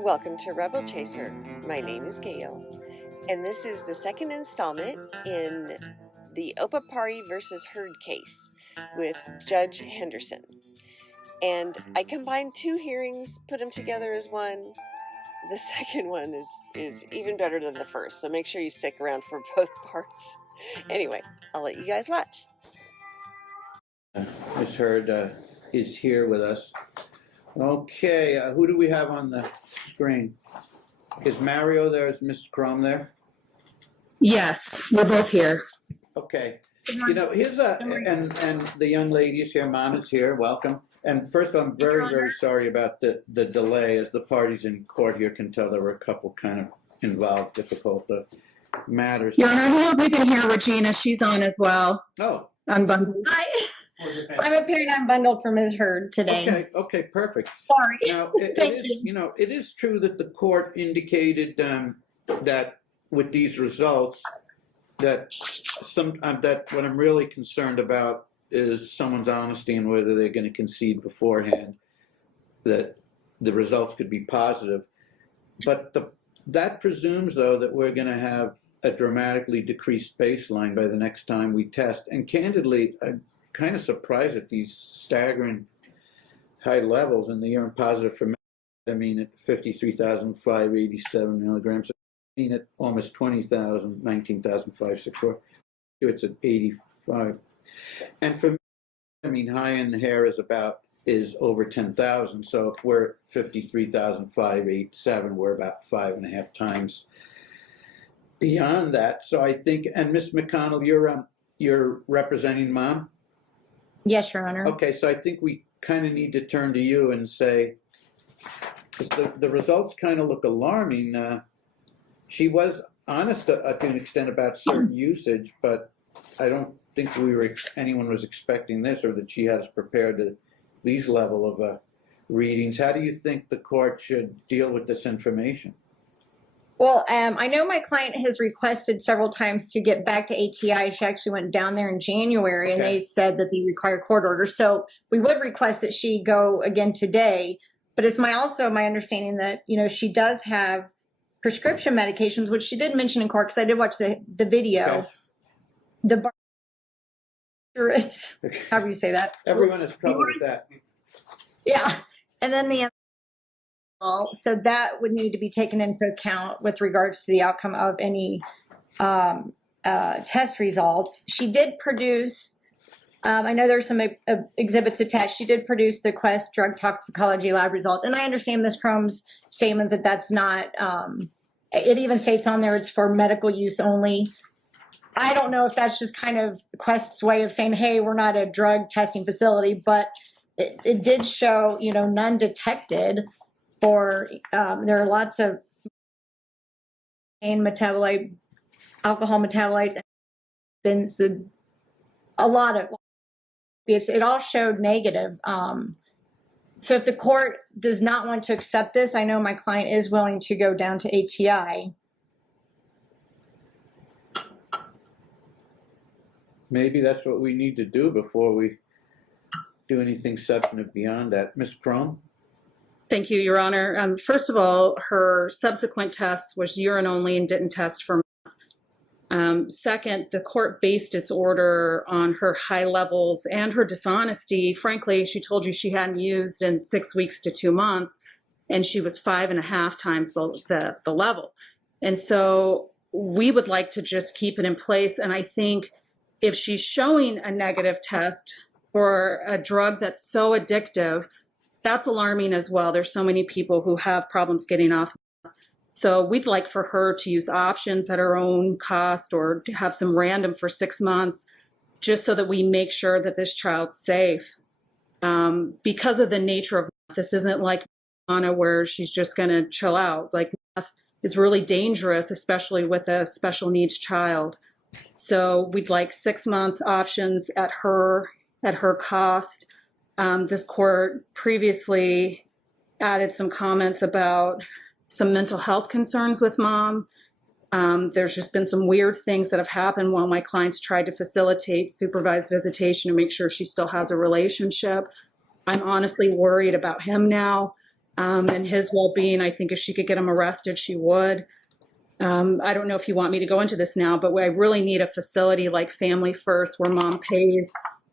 Welcome to Rebel Chaser. My name is Gail, and this is the second installment in the Opapari versus Heard case with Judge Henderson. And I combined two hearings, put them together as one. The second one is even better than the first, so make sure you stick around for both parts. Anyway, I'll let you guys watch. Ms. Heard is here with us. Okay, who do we have on the screen? Is Mario there? Is Ms. Crum there? Yes, we're both here. Okay. You know, here's and the young lady is here, Mom is here, welcome. And first, I'm very, very sorry about the delay. As the parties in court here can tell, there were a couple kind of involved, difficult matters. Your Honor, I hope you can hear Regina. She's on as well. Oh. Unbundled. Hi. I'm appearing unbundled for Ms. Heard today. Okay, perfect. Sorry. Now, it is true that the court indicated that with these results, that that what I'm really concerned about is someone's honesty and whether they're going to concede beforehand that the results could be positive. But that presumes, though, that we're going to have a dramatically decreased baseline by the next time we test. And candidly, I'm kind of surprised at these staggering high levels in the urine positive for, I mean, at 53,587 milligrams. I mean, at almost 20,000, 19,564. It's at 85. And for me, I mean, high in the hair is over 10,000. So if we're 53,587, we're about 5.5 times beyond that. So I think, and Ms. McConnell, you're representing Mom? Yes, Your Honor. Okay, so I think we kind of need to turn to you and say, because the results kind of look alarming. She was honest to an extent about certain usage, but I don't think anyone was expecting this, or that she has prepared these level of readings. How do you think the court should deal with this information? Well, I know my client has requested several times to get back to ATI. She actually went down there in January, and they said that they require court order. So we would request that she go again today. But it's also my understanding that, you know, she does have prescription medications, which she did mention in court, because I did watch the video. Okay. It's however you say that. Everyone has trouble with that. Yeah, and then so that would need to be taken into account with regards to the outcome of any test results. She did produce. I know there's some exhibits attached. She did produce the Quest drug toxicology lab results, and I understand Ms. Crumb's statement that that's not. It even states on there it's for medical use only. I don't know if that's just kind of Quest's way of saying, hey, we're not a drug testing facility, but it did show, you know, none detected for, there are lots of metabolite, alcohol metabolites, and a lot of, it all showed negative. So if the court does not want to accept this, I know my client is willing to go down to ATI. Maybe that's what we need to do before we do anything substantive beyond that. Ms. Crum? Thank you, Your Honor. First of all, her subsequent test was urine only and didn't test for meth. Second, the court based its order on her high levels and her dishonesty. Frankly, she told you she hadn't used in 6 weeks to 2 months, and she was 5.5 times the level. And so we would like to just keep it in place. And I think if she's showing a negative test for a drug that's so addictive, that's alarming as well. There's so many people who have problems getting off. So we'd like for her to use options at her own cost, or to have some random for 6 months, just so that we make sure that this child's safe. Because of the nature of meth, this isn't like marijuana where she's just going to chill out. Like, meth is really dangerous, especially with a special needs child. So we'd like 6 months options at her cost. This court previously added some comments about some mental health concerns with Mom. There's just been some weird things that have happened while my clients tried to facilitate supervised visitation to make sure she still has a relationship. I'm honestly worried about him now. and his well-being. I think if she could get him arrested, she would. I don't know if you want me to go into this now, but I really need a facility like Family First where mom pays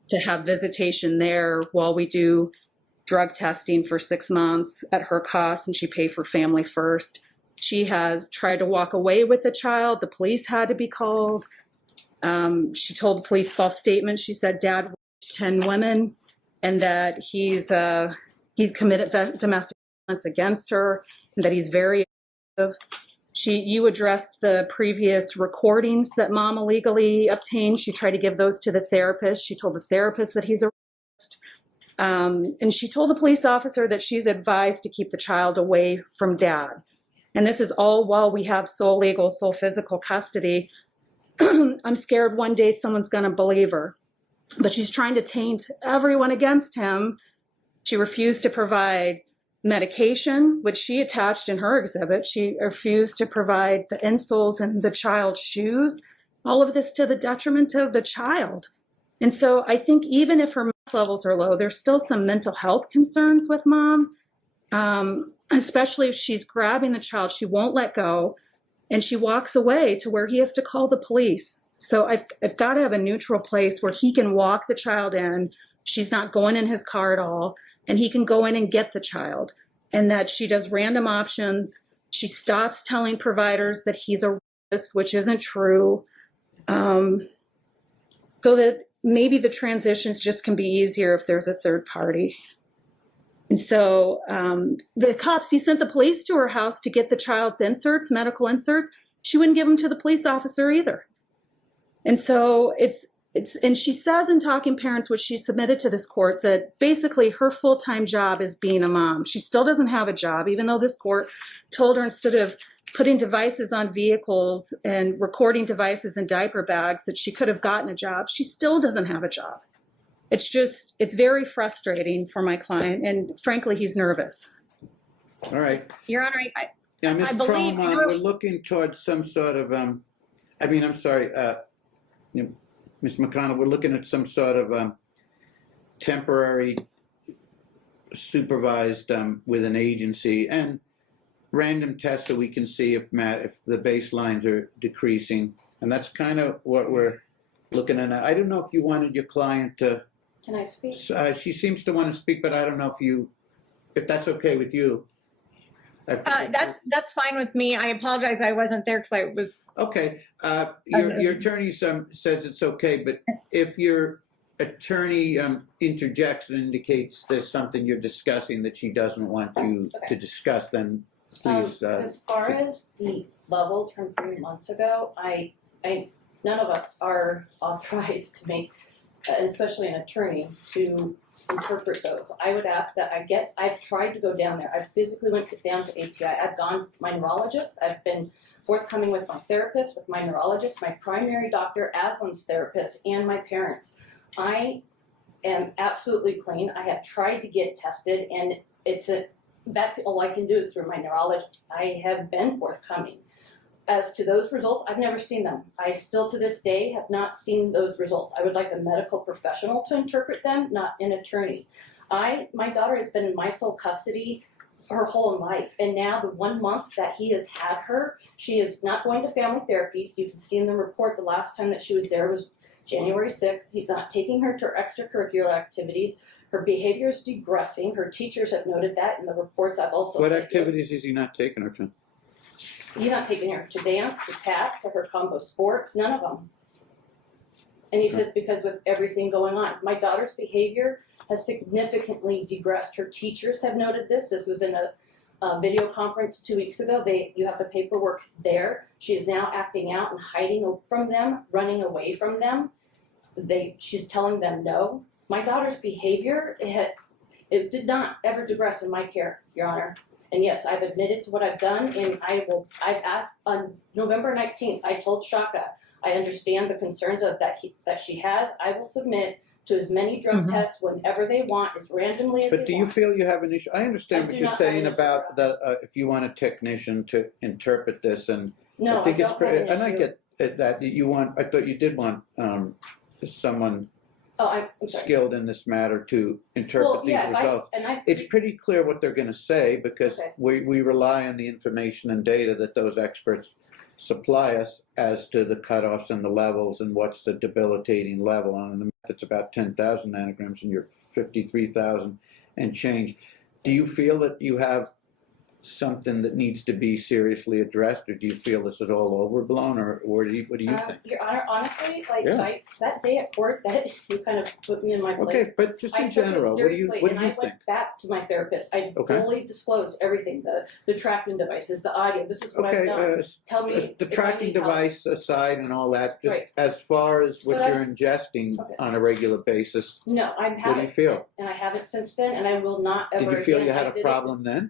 to have visitation there while we do drug testing for 6 months at her cost, and she paid for Family First. She has tried to walk away with the child. The police had to be called. She told the police false statements. She said dad raped 10 women and that he's committed domestic violence against her and that he's very abusive. You addressed the previous recordings that mom illegally obtained. She tried to give those to the therapist. She told the therapist that he's a rapist. And she told the police officer that she's advised to keep the child away from dad. And this is all while we have sole legal, sole physical custody. I'm scared one day someone's going to believe her. But she's trying to taint everyone against him. She refused to provide medication, which she attached in her exhibit. She refused to provide the insoles in the child's shoes. All of this to the detriment of the child. And so I think even if her meth levels are low, there's still some mental health concerns with mom, especially if she's grabbing the child. She won't let go, and she walks away to where he has to call the police. So I've got to have a neutral place where he can walk the child in. She's not going in his car at all, and he can go in and get the child. And that she does random options. She stops telling providers that he's a rapist, which isn't true. So that maybe the transitions just can be easier if there's a third party. And so the cops, he sent the police to her house to get the child's inserts, medical inserts. She wouldn't give them to the police officer either. And so and she says in Talking Parents, which she submitted to this court, that basically her full-time job is being a mom. She still doesn't have a job, even though this court told her instead of putting devices on vehicles and recording devices in diaper bags that she could have gotten a job. She still doesn't have a job. It's very frustrating for my client, and frankly, he's nervous. All right. Your Honor, Yeah, Ms. I believe Crum, we're looking towards some sort of, Ms. McConnell, we're looking at some sort of temporary supervised with an agency and random tests so we can see if the baselines are decreasing. And that's kind of what we're looking at. I don't know if you wanted your client to. Can I speak? She seems to want to speak, but I don't know if that's okay with you. that's fine with me. I apologize I wasn't there because I was. Okay. Your attorney says it's okay, but if your attorney interjects and indicates there's something you're discussing that she doesn't want you to discuss, then please. As far as the levels from 3 months ago, I none of us are authorized to make, especially an attorney, to interpret those. I would ask that I've tried to go down there. I physically went down to ATI. I've gone to my neurologist. I've been forthcoming with my therapist, with my neurologist, my primary doctor, Aslan's therapist, and my parents. I am absolutely clean. I have tried to get tested, and that's all I can do is through my neurologist. I have been forthcoming. As to those results, I've never seen them. I still to this day have not seen those results. I would like a medical professional to interpret them, not an attorney. My daughter has been in my sole custody her whole life, and now the 1 month that he has had her, she is not going to family therapies. You can see in the report the last time that she was there was January 6th. He's not taking her to extracurricular activities. Her behavior is degressing. Her teachers have noted that in the reports I've also What cited. activities is he not taking her to? He's not taking her to dance, to tap, to her combo sports, none of them. And he says because with everything going on. My daughter's behavior has significantly degressed. Her teachers have noted this. This was in a video conference 2 weeks ago. You have the paperwork there. She is now acting out and hiding from them, running away from them. She's telling them no. My daughter's behavior, it did not ever digress in my care, Your Honor. And yes, I've admitted to what I've done, and I've asked on November 19th, I told Shaka, I understand the concerns that she has. I will submit to as many drug tests whenever they want, as randomly as they want. But do you feel you have an issue? I understand what you're saying about that if you want a technician to interpret this, and No, I think it's don't have an and I issue. get that you want. I thought you did want someone Oh, I'm sorry. skilled in this matter to interpret Well, these yeah, results. I It's pretty clear what they're going to say because Okay. we rely on the information and data that those experts supply us as to the cutoffs and the levels and what's the debilitating level. On the it's about 10,000 nanograms and you're 53,000 and change. Do you feel that you have something that needs to be seriously addressed, or do you feel this is all overblown, or what do you think? Your Honor, honestly, like Yeah. that day at court, that you kind of put me in my place. Okay, but just I in took general, it what do you seriously, what do and you I think? went back to my therapist. I Okay. fully disclosed everything, the tracking devices, the audio. This is what I've Okay, done. Tell me the if I tracking need help. device aside and all that, just Right. as far as what But you're ingesting Okay. on a regular basis, No, I what do haven't. you feel? And I haven't since then, and I will not ever Did you feel again. you I had a did it- problem then?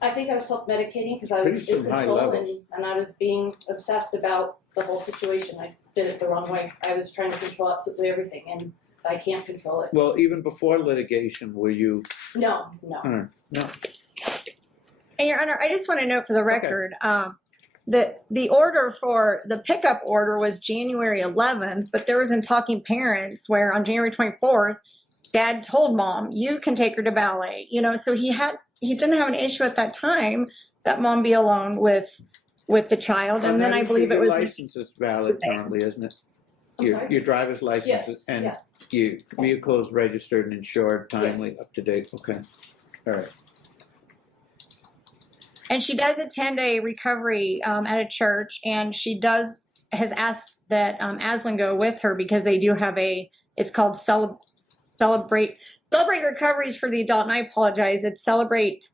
I think I was self-medicating because I Pretty was in some high control levels. and I was being obsessed about the whole situation. I did it the wrong way. I was trying to control absolutely everything, and I can't control it. Well, even before litigation, were you? No. No. And Your Honor, I just want to note for the record, that the order for the pickup order was January 11th, but there was in Talking Parents where on January 24th, Dad told Mom, you can take her to ballet. You know, so he didn't have an issue at that time that Mom be alone with the child. And then I believe it your was license is valid currently, isn't it? I'm sorry? Your driver's license Yes, and yeah. your vehicle is registered and insured, timely, up to date. Okay, all right. And she does attend a recovery at a church, and she has asked that Aslan go with her because they do have it's called Celebrate Recoveries for the Adult, and I apologize, it's Celebrate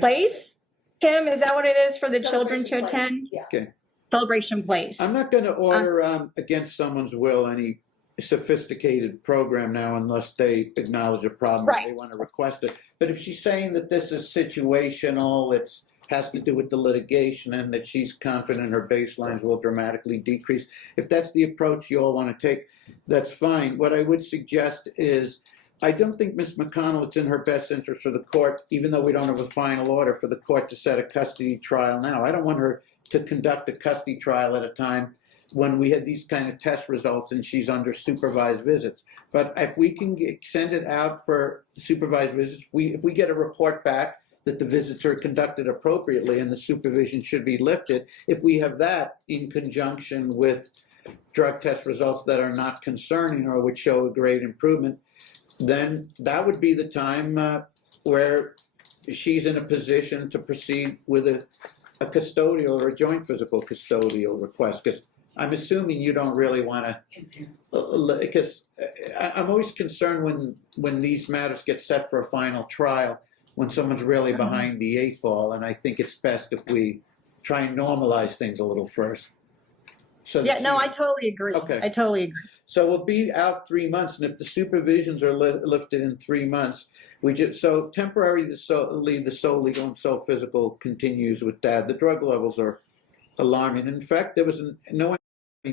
Place. Kim, is that what it is for the children to Celebration Place. attend? Yeah. Okay. Celebration Place. I'm not going to order against someone's will any sophisticated program now unless they acknowledge a problem Right. or they want to request it. But if she's saying that this is situational, it has to do with the litigation and that she's confident her baselines will dramatically decrease, if that's the approach you all want to take, that's fine. What I would suggest is I don't think Ms. McConnell, it's in her best interest for the court, even though we don't have a final order, for the court to set a custody trial now. I don't want her to conduct a custody trial at a time when we had these kind of test results and she's under supervised visits. But if we can send it out for supervised visits, if we get a report back that the visits are conducted appropriately and the supervision should be lifted, if we have that in conjunction with drug test results that are not concerning or would show a great improvement, then that would be the time where she's in a position to proceed with a custodial or a joint physical custodial request. Because I'm assuming you don't really want to, because I'm always concerned when these matters get set for a final trial, when someone's really behind the eight ball, and I think it's best if we try and normalize things a little first. So Yeah, no, I totally agree. Okay. I totally agree. So we'll be out 3 months, and if the supervisions are lifted in 3 months, so temporarily the sole legal and sole physical continues with Dad. The drug levels are alarming. In fact, there was no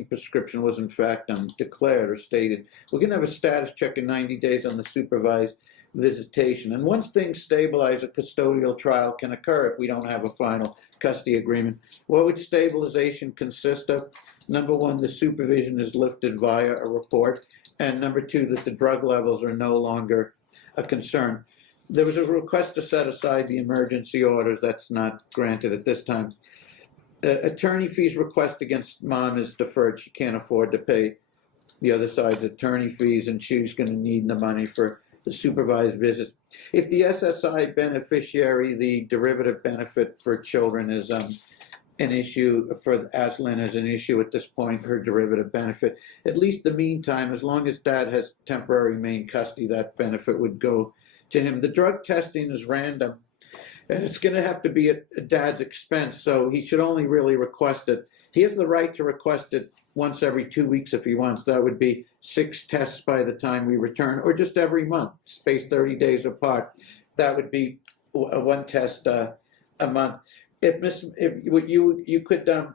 prescription was in fact declared or stated. We're going to have a status check in 90 days on the supervised visitation. And once things stabilize, a custodial trial can occur if we don't have a final custody agreement. What would stabilization consist of? Number one, the supervision is lifted via a report. And number two, that the drug levels are no longer a concern. There was a request to set aside the emergency orders. That's not granted at this time. Attorney fees request against Mom is deferred. She can't afford to pay the other side's attorney fees, and she's going to need the money for the supervised visits. If the SSI beneficiary, the derivative benefit for children is an issue, for Aslan is an issue at this point, her derivative benefit, at least the meantime, as long as Dad has temporary main custody, that benefit would go to him. The drug testing is random, and it's going to have to be at Dad's expense, so he should only really request it. He has the right to request it once every 2 weeks if he wants. That would be 6 tests by the time we return, or just every month, spaced 30 days apart. That would be 1 test a month. If you could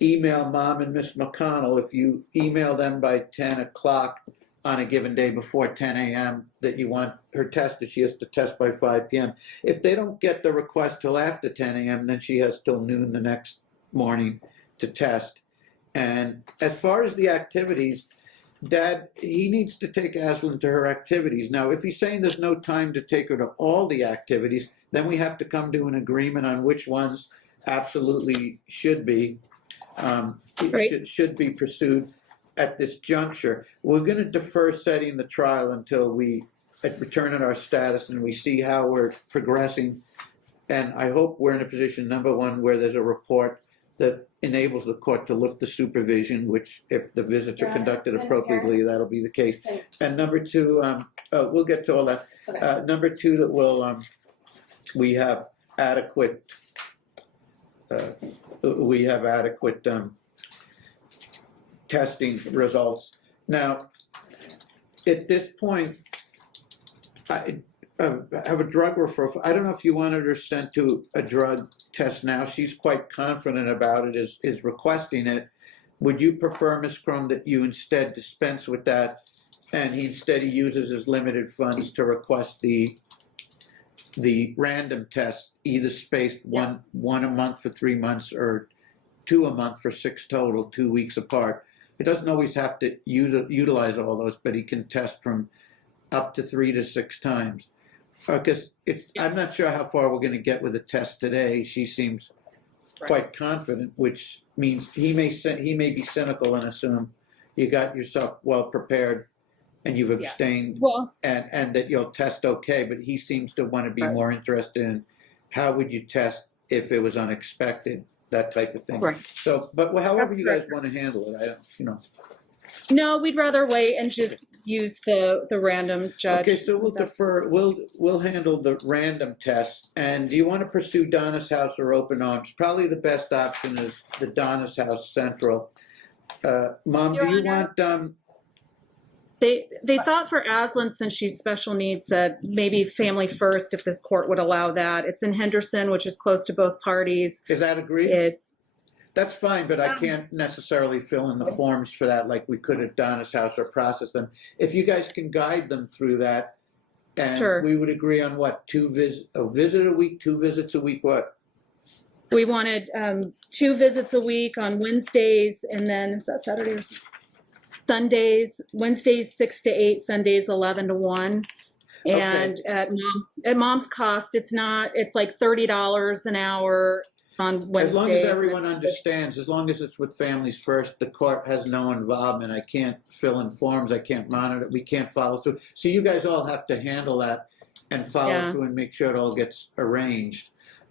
email Mom and Miss McConnell, if you email them by 10 o'clock on a given day before 10 a.m. that you want her tested, she has to test by 5 p.m. If they don't get the request till after 10 a.m., then she has till noon the next morning to test. And as far as the activities, Dad, he needs to take Aslan to her activities. Now, if he's saying there's no time to take her to all the activities, then we have to come to an agreement on which ones absolutely should be Right. should be pursued at this juncture. We're going to defer setting the trial until we return at our status and we see how we're progressing. And I hope we're in a position, number one, where there's a report that enables the court to lift the supervision, which if the visits are Yeah, conducted and appropriately, parents. that'll be the case. Okay. And number two, we'll get to all that. Okay. Number two, that will we have adequate testing results. Now, at this point, I have a drug referral. I don't know if you wanted her sent to a drug test now. She's quite confident about it, is requesting it. Would you prefer, Ms. Crum, that you instead dispense with that and he uses his limited funds to request the random test, either spaced one a month for 3 months or 2 a month for 6 total, 2 weeks apart? It doesn't always have to utilize all those, but he can test from up to 3 to 6 times. Because I'm not sure how far we're going to get with the test today. She seems quite confident, which means he may be cynical and assume you got yourself well prepared and you've abstained, Well, and that you'll test okay. But he seems to want to be more interested in how would you test if it was unexpected, that type of thing. Right. So, but however you guys want to handle it, I don't, no, we'd rather wait and just use the random judge. Okay, so we'll defer, we'll handle the random test. And do you want to pursue Donna's House or Open Arms? Probably the best option is the Donna's House Central. Mom, Your do you Honor? want, They thought for Aslan, since she's special needs, that maybe family first, if this court would allow that. It's in Henderson, which is close to both parties. is that agreed? It's That's fine, but I can't necessarily fill in the forms for that like we could at Donna's House or process them. If you guys can guide them through that, and Sure. we would agree on what, a visit a week, 2 visits a week, what? we wanted 2 visits a week on Wednesdays, and then is that Saturday or Sundays? Wednesdays 6 to 8, Sundays 11 to 1. And at mom's cost, it's like $30 an hour on Wednesdays. As long as everyone understands, as long as it's with families first, the court has no involvement. I can't fill in forms, I can't monitor, we can't follow through. So you guys all have to handle that and follow through and make sure it all gets arranged.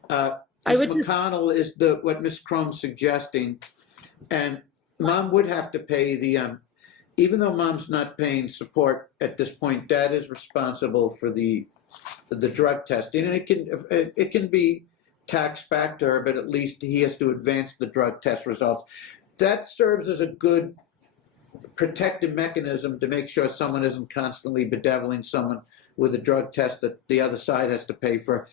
Ms. McConnell is what Ms. Crome's suggesting, and Mom would have to pay the, even though Mom's not paying support at this point, Dad is responsible for the drug testing, and it can be taxed back to her, but at least he has to advance the drug test results. That serves as a good protective mechanism to make sure someone isn't constantly bedeviling someone with a drug test that the other side has to pay for.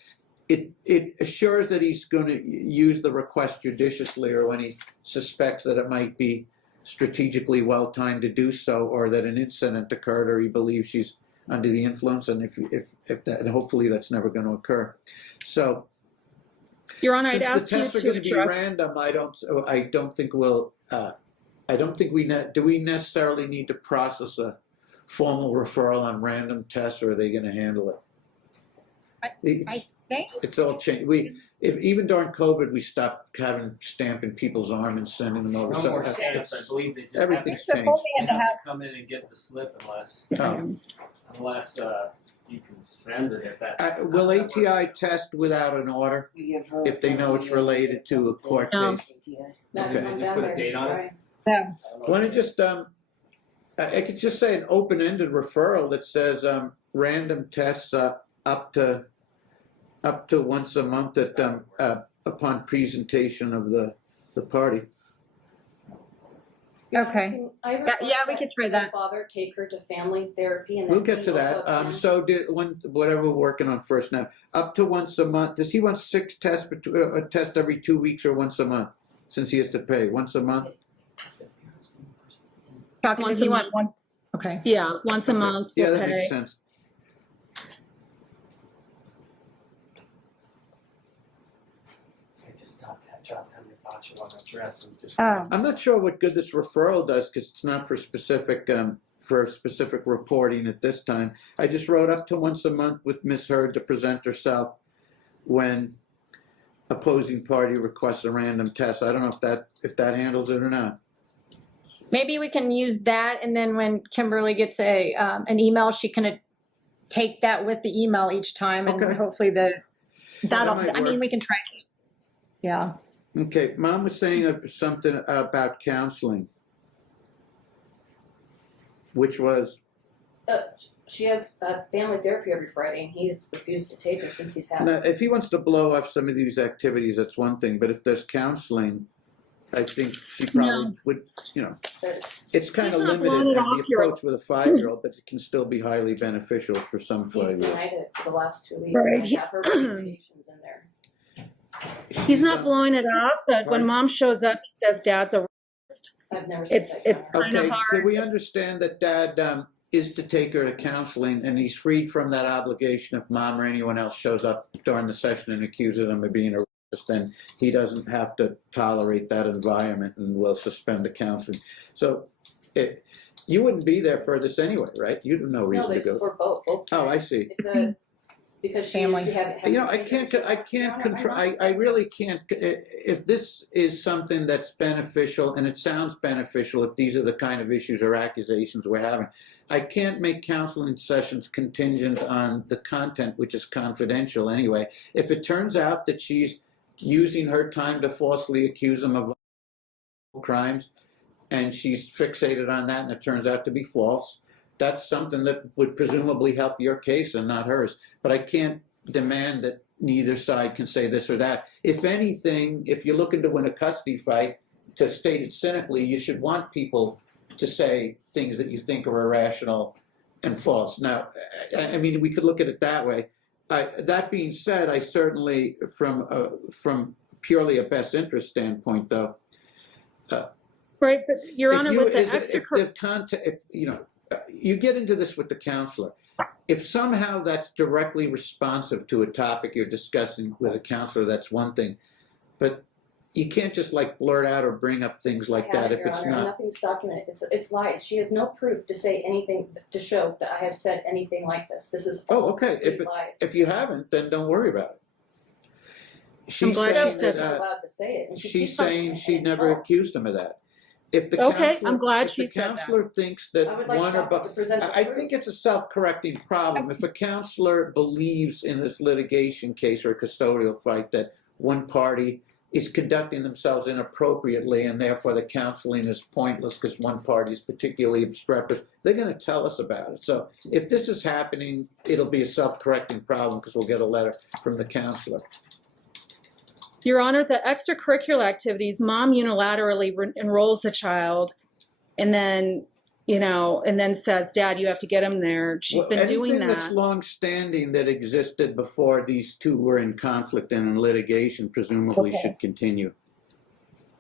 It assures that he's going to use the request judiciously, or when he suspects that it might be strategically well-timed to do so, or that an incident occurred, or he believes she's under the influence, and if that, and hopefully that's never going to occur. So, Your Honor, I'd since ask the you tests are to going to be address. random, I don't think we'll. I don't think do we necessarily need to process a formal referral on random tests, or are they going to handle it? I think It's all changed. Even during COVID, we stopped stamping people's arm and sending them over. No So more stamps, I believe they just have to, everything's before changed. we had to have come in and get the slip unless Oh. you can send it at that. Will ATI test without an order if they know it's related to a court No. case? Not Okay. come Just down put a there, date just on it? try. Why don't you just I could just say an open-ended referral that says random tests up to once a month at upon presentation of the party. Okay. Can I Yeah, request we could try the that. father take her to family therapy and We'll then get he to that. also can- So whatever we're working on first now, up to once a month. Does he want 6 tests, a test every 2 weeks or once a month? Since he has to pay once a month. Talking, Once does he a want month. one? Okay. Yeah, once a month. Yeah, we'll that pay. makes sense. I just don't catch up on your thoughts you want to address and just. Oh. I'm not sure what good this referral does because it's not for specific for specific reporting at this time. I just wrote up to once a month with Ms. Hurd to present herself when opposing party requests a random test. I don't know if that handles it or not. Maybe we can use that, and then when Kimberly gets an email, she can take that with the email each time, and Okay. hopefully that'll. might I mean, work. we can try. Yeah. Okay, Mom was saying something about counseling, which was, She has family therapy every Friday, and he's refused to take it since he's had now, it. if he wants to blow up some of these activities, that's one thing, but if there's counseling, I think she probably would, it's kind of He's not limited blowing at it the off your- approach with a 5-year-old, but it can still be highly beneficial for some He's 5-year-olds. denied it for the last 2 weeks. Right. And I have her recommendations in there. He's not blowing it up, but when Pardon? mom shows up and says dad's a racist, I've never seen that. it's guy. kind of Okay, hard. can we understand that Dad is to take her to counseling, and he's freed from that obligation if Mom or anyone else shows up during the session and accuses him of being a racist, then he doesn't have to tolerate that environment and will suspend the counseling. So you wouldn't be there for this anyway, right? You have no No, reason but to it's go. for both. Oh, I see. It's because she Family. used to have. You know, I can't control, I really can't, if this is something that's beneficial, and it sounds beneficial if these are the kind of issues or accusations we're having, I can't make counseling sessions contingent on the content, which is confidential anyway. If it turns out that she's using her time to falsely accuse him of crimes, and she's fixated on that and it turns out to be false, that's something that would presumably help your case and not hers. But I can't demand that neither side can say this or that. If anything, if you're looking to win a custody fight, to state it cynically, you should want people to say things that you think are irrational and false. Now, I mean, we could look at it that way. That being said, I certainly, from purely a best interest standpoint, though, Right, but Your Honor, with the if you get into this with the counselor. If somehow that's directly responsive to a topic you're discussing with a counselor, that's one thing. But you can't just like blurt out or bring up things like that if Your it's Honor, not. Nothing's documented. It's lies. She has no proof to say anything to show that I have said anything like this. This is all Okay. lies. If you haven't, then don't worry about it. I'm glad Still, she she's said that. allowed to say it. And She's keeps on saying it, she and it's never false. accused him of that. If the Okay, counselor, I'm glad if she the said that. counselor thinks that I would like one or Stalk both, to present the I proof. think it's a self-correcting problem. If a counselor believes in this litigation case or a custodial fight that one party is conducting themselves inappropriately and therefore the counseling is pointless because one party is particularly obstreperous, they're going to tell us about it. So if this is happening, it'll be a self-correcting problem because we'll get a letter from the counselor. Your Honor, the extracurricular activities, mom unilaterally enrolls the child and then, and then says, Dad, you have to get him there. She's been doing Anything that's that. long-standing that existed before these two were in conflict and in litigation presumably Okay. should continue.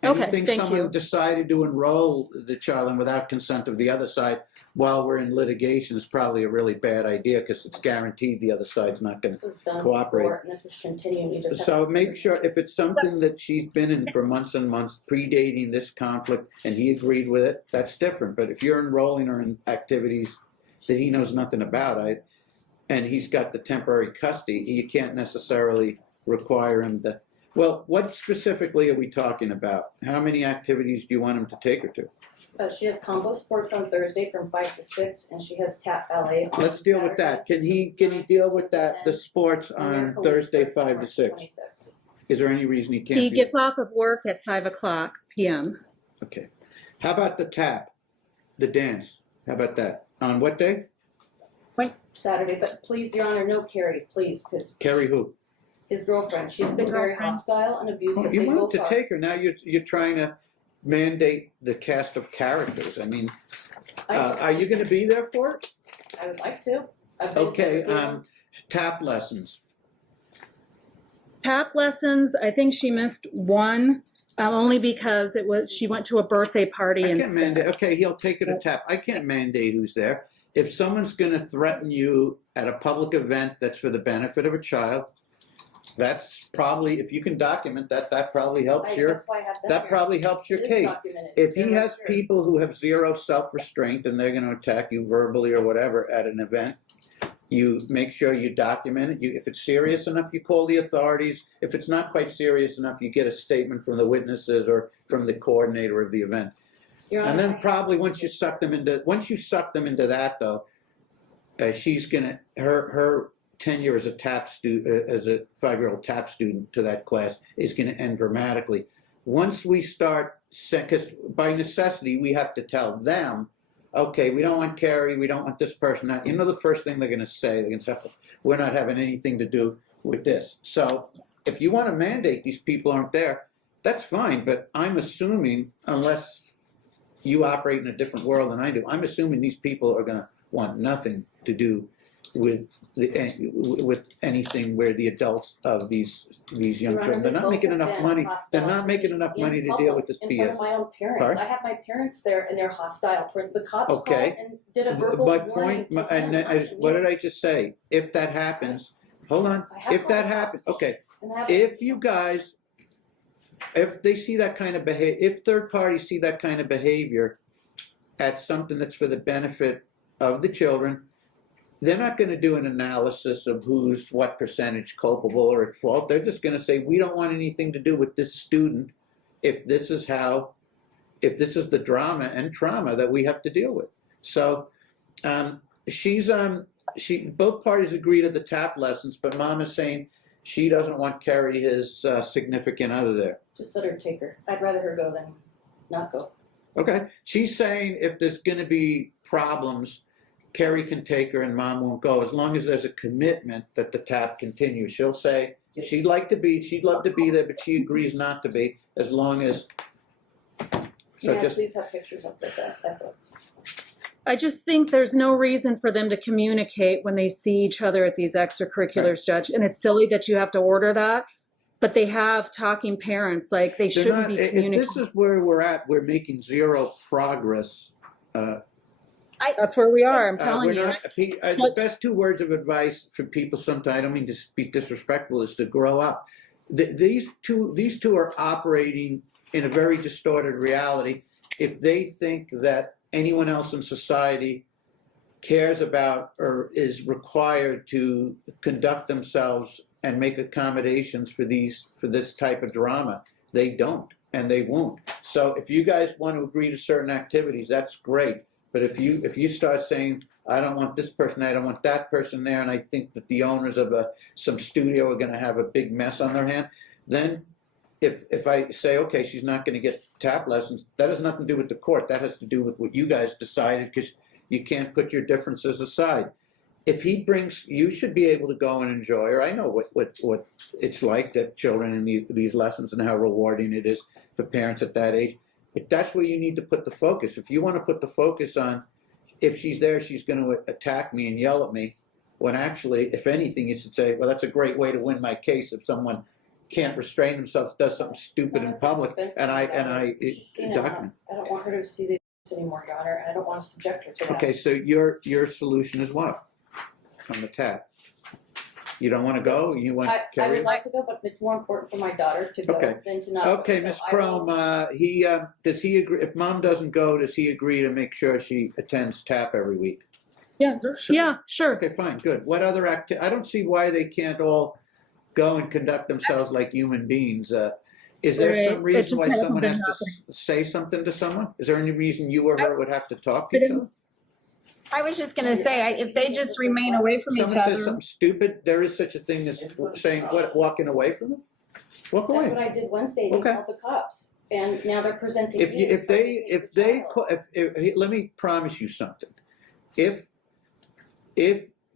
Okay, Anything thank someone you. decided to enroll the child in without consent of the other side while we're in litigation is probably a really bad idea because it's guaranteed the other side's not going This to was done cooperate. before, and this is continuing. You just have So to- make sure, if it's something that she's been in for months and months, predating this conflict, and he agreed with it, that's different. But if you're enrolling her in activities that he knows nothing about, and he's got the temporary custody, you can't necessarily require him to. Well, what specifically are we talking about? How many activities do you want him to take her to? She has combo sports on Thursday from 5 to 6, and she has tap ballet on Let's deal with that. Can he deal with that, the sports on Thursday, 5 to 6? 26. Is there any reason he can't He do gets off of work at 5:00 p.m. Okay. How about the tap, the dance? How about that? On what day? Saturday, but please, Your Honor, no Carrie, please, because Carrie who? his girlfriend, she's been very hostile and abusive. Oh, you They wanted both to are. take her. Now you're trying to mandate the cast of characters. I mean, are you going to be there for it? I would like to. I've been Okay. to the- Tap lessons. Tap lessons, I think she missed one, only because she went to a birthday party I can't instead. mandate. Okay, he'll take her to tap. I can't mandate who's there. If someone's going to threaten you at a public event that's for the benefit of a child, That's probably, if you can document that, that probably helps your, That's why I have them that here. probably helps your It is case. documented. If It's he there has right here. people who have zero self-restraint and they're gonna attack you verbally or whatever at an event, you make sure you document it. If it's serious enough, you call the authorities. If it's not quite serious enough, you get a statement from the witnesses or from the coordinator of the event. Your Honor, And I then have probably this. once you suck them into that though, she's gonna, her tenure as a TAP student, as a 5-year-old TAP student to that class is gonna end dramatically. Once we start, because by necessity, we have to tell them, okay, we don't want Carrie, we don't want this person. Now, you know the first thing they're gonna say, we're not having anything to do with this. So if you wanna mandate these people aren't there, that's fine, but I'm assuming, unless you operate in a different world than I do, I'm assuming these people are gonna want nothing to do with anything where the adults of these young Your Honor, children, they're not both making of enough them money, hostile they're not to making me enough in money to public, deal with this in front of BS. my own parents. Pardon? I have my parents there and they're hostile toward the cops. Okay. called and did a verbal My warning point, to and them, not to what me. did I just say? If that happens, hold on, I have if that called happens, cops. okay, And I have- if you guys, if they see that kind of behavior, if third parties see that kind of behavior at something that's for the benefit of the children, they're not going to do an analysis of who's what percentage culpable or at fault. They're just going to say, we don't want anything to do with this student if this is the drama and trauma that we have to deal with. So both parties agree to the TAP lessons, but Mom is saying she doesn't want Carrie, his significant other, there. Just let her take her. I'd rather her go than not go. Okay, she's saying if there's going to be problems, Carrie can take her and Mom won't go, as long as there's a commitment that the TAP continues. She'll say she'd love to be there, but she agrees not to be, as long as. So May I just please have pictures of that? That's all. I just think there's no reason for them to communicate when they see each other at these extracurriculars, Judge. And it's silly that you have to order that, but they have talking parents. Like they they're shouldn't not, be if communicating. this is where we're at, we're making zero progress. That's where we are. I'm telling We're you. not, the best 2 words of advice for people sometimes, I don't mean to be disrespectful, is to grow up. These two are operating in a very distorted reality. If they think that anyone else in society cares about or is required to conduct themselves and make accommodations for this type of drama, they don't and they won't. So if you guys want to agree to certain activities, that's great. But if you start saying, I don't want this person, I don't want that person there, and I think that the owners of some studio are going to have a big mess on their hand, then if I say, okay, she's not going to get TAP lessons, that has nothing to do with the court. That has to do with what you guys decided, because you can't put your differences aside. If he brings, you should be able to go and enjoy, or I know what it's like to children in these lessons and how rewarding it is for parents at that age. But that's where you need to put the focus. If you want to put the focus on, if she's there, she's going to attack me and yell at me, when actually, if anything, you should say, well, that's a great way to win my case if someone can't restrain themselves, does something stupid in public, and I document. I don't want her to see this anymore, Your Honor, and I don't want to subject her to that. Okay, so your solution is what on the TAP? You don't want to go? You want I Carrie? would like to go, but it's more important for my daughter to go Okay. than to not Okay, go. So Ms. I will- Chrome, does he agree, if Mom doesn't go, does he agree to make sure she attends TAP every week? Yeah, sure. Okay, fine, good. What other I don't see why they can't all go and conduct themselves like human beings. Is there Right. some It reason just why hasn't someone been has to say something to someone? Is there any reason you or her would have to talk to each other? I was just gonna say, if they just remain away from each Someone says other. something stupid, there is such a thing as saying, what, walking away from it? Walk That's away. what I did Wednesday, they Okay. called the cops, and now they're presenting If me as they let me promise you something. If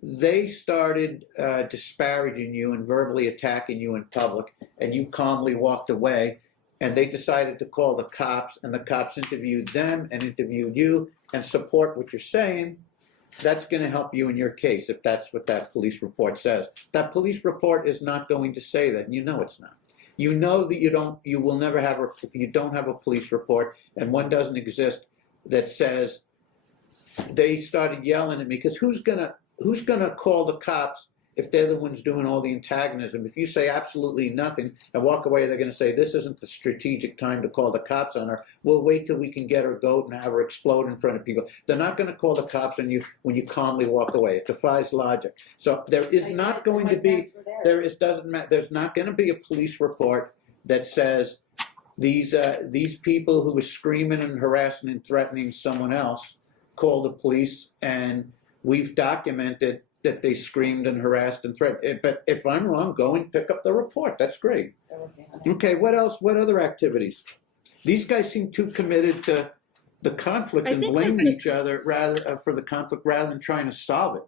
they started disparaging you and verbally attacking you in public, and you calmly walked away, and they decided to call the cops, and the cops interviewed them and interviewed you and support what you're saying, that's going to help you in your case, if that's what that police report says. That police report is not going to say that, and you know it's not. You know that you don't have a police report, and one doesn't exist that says they started yelling at me, because who's gonna call the cops if they're the ones doing all the antagonism. If you say absolutely nothing and walk away, they're going to say, this isn't the strategic time to call the cops on her. We'll wait till we can get her goat and have her explode in front of people. They're not going to call the cops on you when you calmly walk away. It defies logic. So there is not going to be, there's not going to be a police report that says these people who were screaming and harassing and threatening someone else called the police, and we've documented that they screamed and harassed and threatened. But if I'm wrong, go and pick up the report. That's great. Okay, what else? What other activities? These guys seem too committed to the conflict and blaming each other rather for the conflict rather than trying to solve it.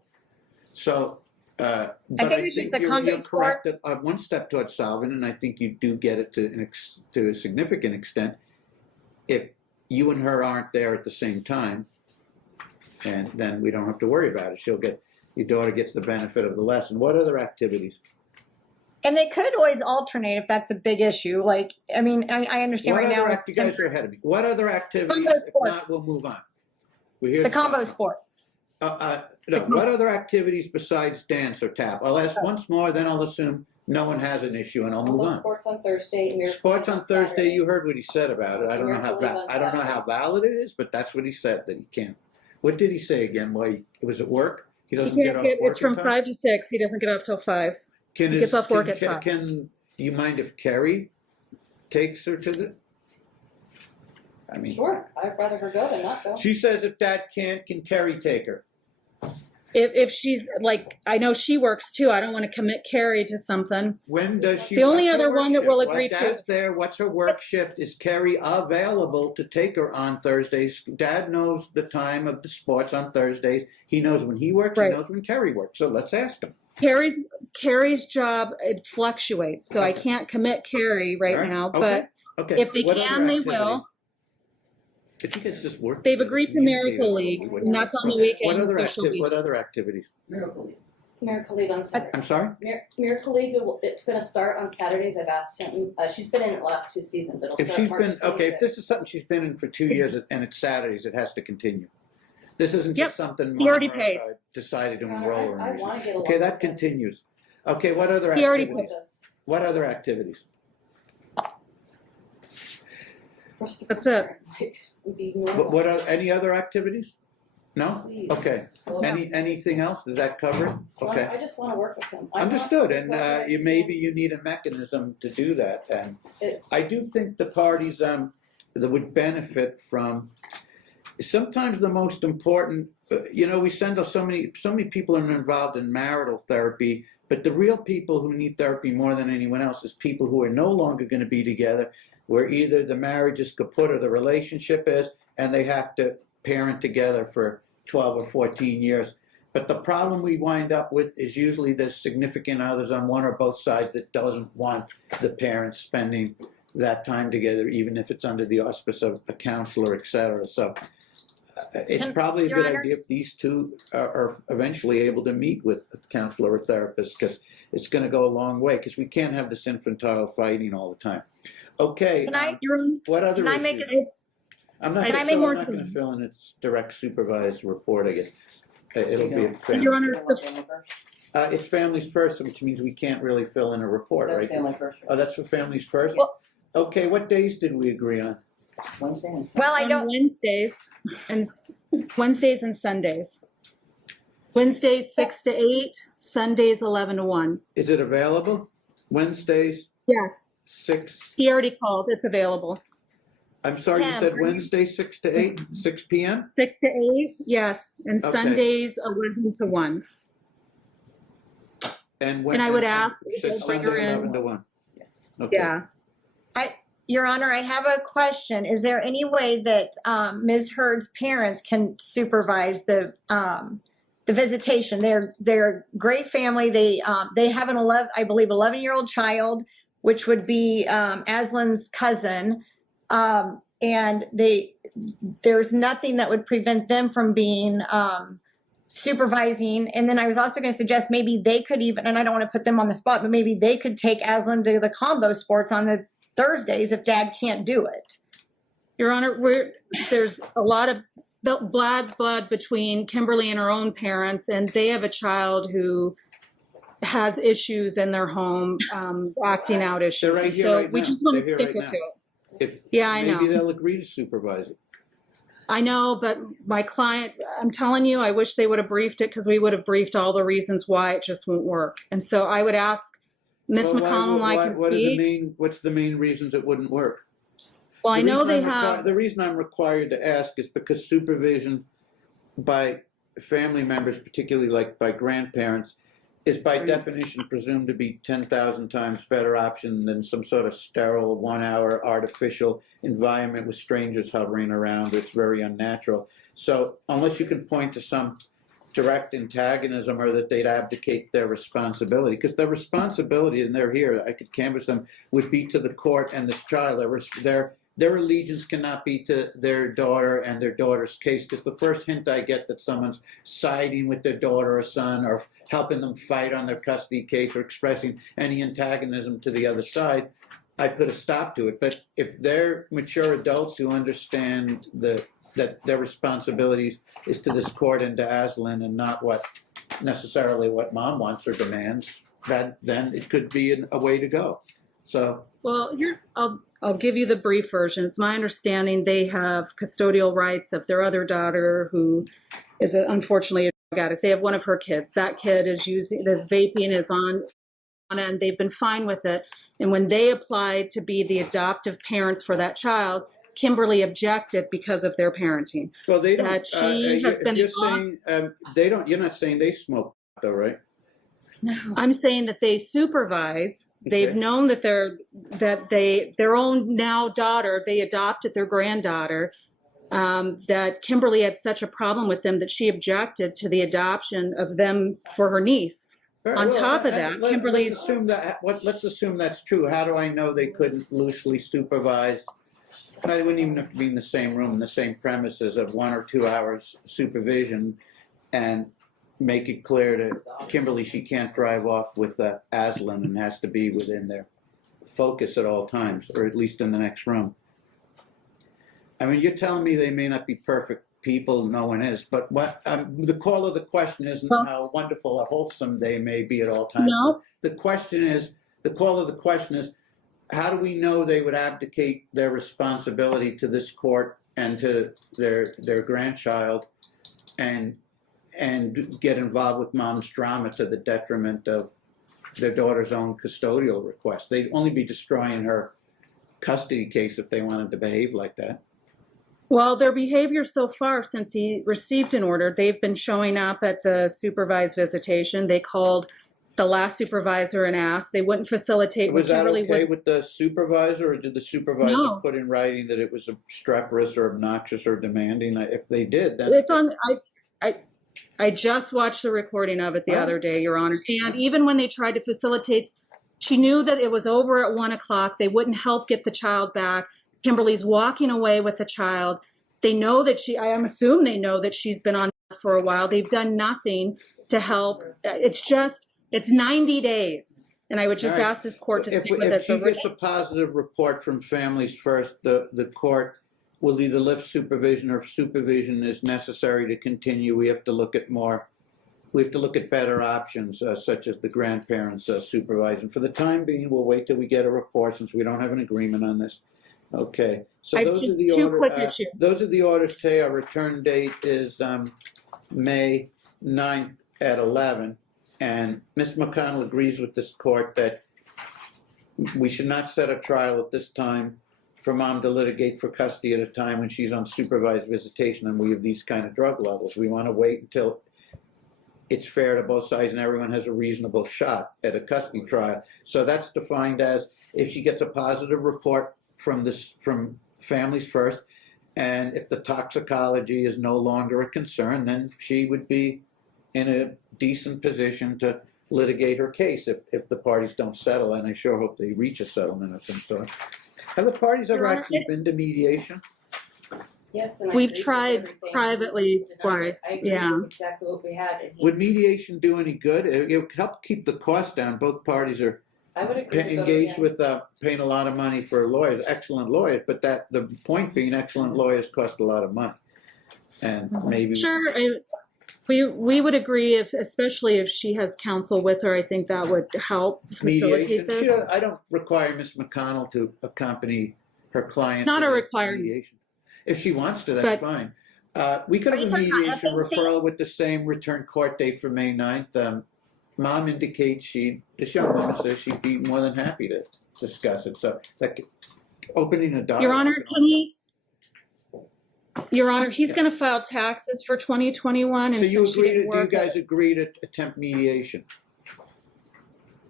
So, but I think it's just the combo correct sports. that one step towards solving, and I think you do get it to a significant extent if you and her aren't there at the same time, and then we don't have to worry about it. Your daughter gets the benefit of the lesson. What other activities? And they could always alternate if that's a big issue. Like, I mean, I understand right now. You guys are ahead of me. What other activities? Combo If not, sports. we'll move on. We're here The to combo solve. sports. No, what other activities besides dance or tap? I'll ask once more, then I'll assume no one has an issue, and I'll move on. Sports on Thursday. Miracle Sports League on Thursday. Saturday. You heard what he said about it. I don't know Miracle League on how Saturday. valid it is, but that's what he said, that he can't. What did he say again? Why was it work? He doesn't get off work. It's from 5 to 6. He doesn't get off till 5. He gets off work at 5. Can you mind if Kerry takes her to the? I mean, Sure, I'd rather her go than not go. she says if Dad can't, can Kerry take her? If she's like, I know she works too. I don't want to commit Carrie to something. When does she? The only what's her other work one that shift? we'll While agree to- Dad's there. What's her work shift? Is Kerry available to take her on Thursdays? Dad knows the time of the sports on Thursdays. He knows when he works. Right. He knows when Kerry works. So let's ask him. Carrie's job, it fluctuates, so I Okay. can't commit Carrie right All right. now. Okay. But Okay. if they What can, other they activities? will. If you guys just work. They've together, agreed to communicate Miracle on League, what- and that's on the What weekends. other So she'll be. What other activities? Miracle League. Miracle League on Saturday. I'm sorry. Miracle League, it's going to start on Saturdays. I've asked him. She's been in it the last 2 seasons. It'll If start she's March been okay, if 26th. this is something she's been in for 2 years and it's Saturdays, it has to continue. This isn't Yep. just something He already Mama, paid. decided to I enroll her in. want to get along Okay, that with him. continues. Okay, what other He already activities? With us. What other activities? That's it. Like, would be normal. What are any other activities? No? Please. Okay. Slow down. Anything else? Does that cover it? Okay. I just want to work with him. I Understood, want and to work with you him. maybe you need a mechanism to do that, and It- I do think the parties that would benefit from, sometimes the most important, we send out so many people are involved in marital therapy, but the real people who need therapy more than anyone else is people who are no longer going to be together, where either the marriage is kaput or the relationship is, and they have to parent together for 12 or 14 years. But the problem we wind up with is usually there's significant others on one or both sides that doesn't want the parents spending that time together, even if it's under the auspice of a counselor, et cetera. So it's And, probably a Your good Honor- idea if these two are eventually able to meet with a counselor or therapist, because it's going to go a long way, because we can't have this infantile fighting all the time. Okay, Can I, what other can I make issues? I'm not Can I going make more to comments? fill in its direct supervised report, I guess. It'll be a family. Your Honor, It's families first, which means we can't really fill in a report, That's right? family first. Oh, that's for families first? Well- Okay, what days did we agree on? Wednesday and Sunday. well, I on don't, Wednesdays and Sundays. Wednesdays 6 to 8, Sundays 11 to 1. Is it available? Wednesdays, Yes, 6, he already called. It's available. I'm sorry, you Pam, said are you- Wednesday, 6 to 8, 6 p.m.? 6 to 8, yes, and Okay. Sundays 11 to 1. And And I would ask if said they'll bring Sunday, her in. 11 to 1. Yes. Okay. Yeah. Your Honor, I have a question. Is there any way that Ms. Heard's parents can supervise the visitation? They're a great family. They have an 11-year-old child, which would be Aslan's cousin, and there's nothing that would prevent them from being supervising. And then I was also going to suggest maybe they could even, and I don't want to put them on the spot, but maybe they could take Aslan to the combo sports on the Thursdays if Dad can't do it. Your Honor, there's a lot of blood between Kimberly and her own parents, and they have a child who has issues in their home, acting out issues. They're right And here so right we now. just want to They're here stick right with now. it. If, Yeah, I maybe know. they'll agree to supervise it. I know, but my client, I'm telling you, I wish they would have briefed it because we would have briefed all the reasons why it just won't work. And so I would ask Ms. Well, McConnell, I can what are the speak. what's the main reasons it wouldn't work? Well, I The know reason they I'm have. the reason I'm required to ask is because supervision by family members, particularly like by grandparents, is by definition presumed to be 10,000 times better option than some sort of sterile 1 hour artificial environment with strangers hovering around. It's very unnatural. So unless you can point to some direct antagonism or that they'd abdicate their responsibility, because their responsibility, and they're here, I could canvass them, would be to the court and this child. Their allegiance cannot be to their daughter and their daughter's case, because the first hint I get that someone's siding with their daughter or son or helping them fight on their custody case or expressing any antagonism to the other side, I put a stop to it. But if they're mature adults who understand that their responsibilities is to this court and to Aslan and not necessarily what mom wants or demands, then it could be a way to go. So. Well, I'll give you the brief version. It's my understanding they have custodial rights of their other daughter who is unfortunately a drug addict. They have one of her kids. That kid is vaping, is on, and they've been fine with it. And when they applied to be the adoptive parents for that child, Kimberly objected because of their parenting. Well, they don't. That she has been you're saying they don't. You're not saying they smoke, though, right? No. I'm saying that they supervise. They've Okay. known that their own now daughter, they adopted their granddaughter, that Kimberly had such a problem with them that she objected to the adoption of them for her niece. Right, On well, top of that, Kimberly's. Let's assume that's true. How do I know they couldn't loosely supervise? They wouldn't even have to be in the same room, in the same premises of 1 or 2 hours supervision, and make it clear to Kimberly she can't drive off with Aslan and has to be within their focus at all times, or at least in the next room. I mean, you're telling me they may not be perfect people, no one is, but what the call of the question isn't how wonderful or wholesome they may be at all times. No. The call of the question is, how do we know they would abdicate their responsibility to this court and to their grandchild and get involved with mom's drama to the detriment of their daughter's own custodial request? They'd only be destroying her custody case if they wanted to behave like that. Well, their behavior so far since he received an order, they've been showing up at the supervised visitation. They called the last supervisor and asked. They wouldn't facilitate. Was that okay with the supervisor, or did the supervisor put in writing that it was obstreperous or obnoxious or demanding? If they did, then it's on. I just watched the recording of it the other day, Your Honor. And even when they tried to facilitate, she knew that it was over at 1 o'clock. They wouldn't help get the child back. Kimberly's walking away with the child. They know that I assume they know that she's been on for a while. They've done nothing to help. It's 90 days. And I would just ask this court to stick with it. If she gets a positive report from Families First, the court will either lift supervision, or if supervision is necessary to continue, we have to look at better options, such as the grandparents supervising. For the time being, we'll wait till we get a report, since we don't have an agreement on this. Okay, so those are the orders. Those are the orders today. Our return date is May 9th at 11. And Ms. McConnell agrees with this court that we should not set a trial at this time for mom to litigate for custody at a time when she's on supervised visitation and we have these kind of drug levels. We want to wait until it's fair to both sides and everyone has a reasonable shot at a custody trial. So that's defined as if she gets a positive report from Families First, and if the toxicology is no longer a concern, then she would be in a decent position to litigate her case if the parties don't settle, and I sure hope they reach a settlement of some sort. Have the parties ever actually been to mediation? Yes, and we've tried privately twice. I agree with exactly what we had. Would mediation do any good? It would help keep the cost down. Both parties are engaged with paying a lot of money for lawyers, excellent lawyers, but the point being excellent lawyers cost a lot of money. And maybe... Sure. We would agree if, especially if she has counsel with her, I think that would help Mediation. facilitate this. I don't require Ms. McConnell to accompany her client. Not to a the requirement. mediation. If she wants to, that's But- fine. We could Are have you a talking about mediation FMC? referral with the same return court date for May 9th. Mom indicates this young woman says she'd be more than happy to discuss it. So, like, opening a dialogue. Your Honor, Your Honor, he's going to file taxes for 2021, and So you since she agree? didn't Do you work, guys agree to attempt mediation?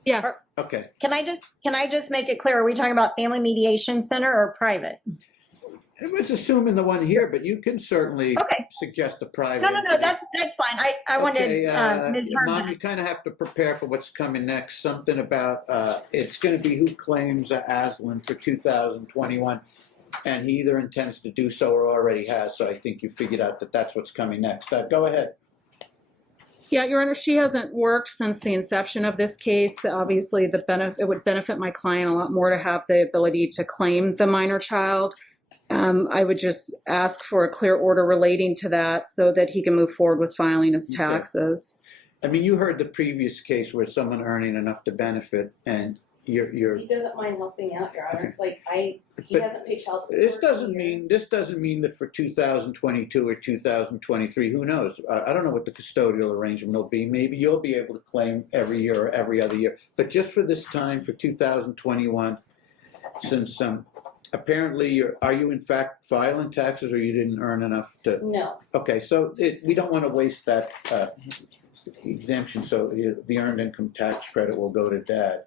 yes, Okay. Can I just make it clear? Are we talking about Family Mediation Center or private? It was assuming the one here, but you can certainly Okay. suggest a private. No, that's fine. I wanted Ms. Mom, Herndon. you kind of have to prepare for what's coming next. Something about it's going to be who claims Aslan for 2021, and he either intends to do so or already has. So I think you figured out that that's what's coming next. Go ahead. yeah, Your Honor, she hasn't worked since the inception of this case. Obviously, it would benefit my client a lot more to have the ability to claim the minor child. I would just ask for a clear order relating to that so that he can move forward with filing his Okay. taxes. I mean, you heard the previous case where someone earning enough to benefit, and you're. He doesn't mind helping out, Your Honor. Like, he But hasn't paid child support. This in a doesn't year. mean that for 2022 or 2023, who knows? I don't know what the custodial arrangement will be. Maybe you'll be able to claim every year or every other year. But just for this time, for 2021, since apparently are you in fact filing taxes, or you didn't earn enough to? No. Okay, so we don't want to waste that exemption, so the earned income tax credit will go to dad.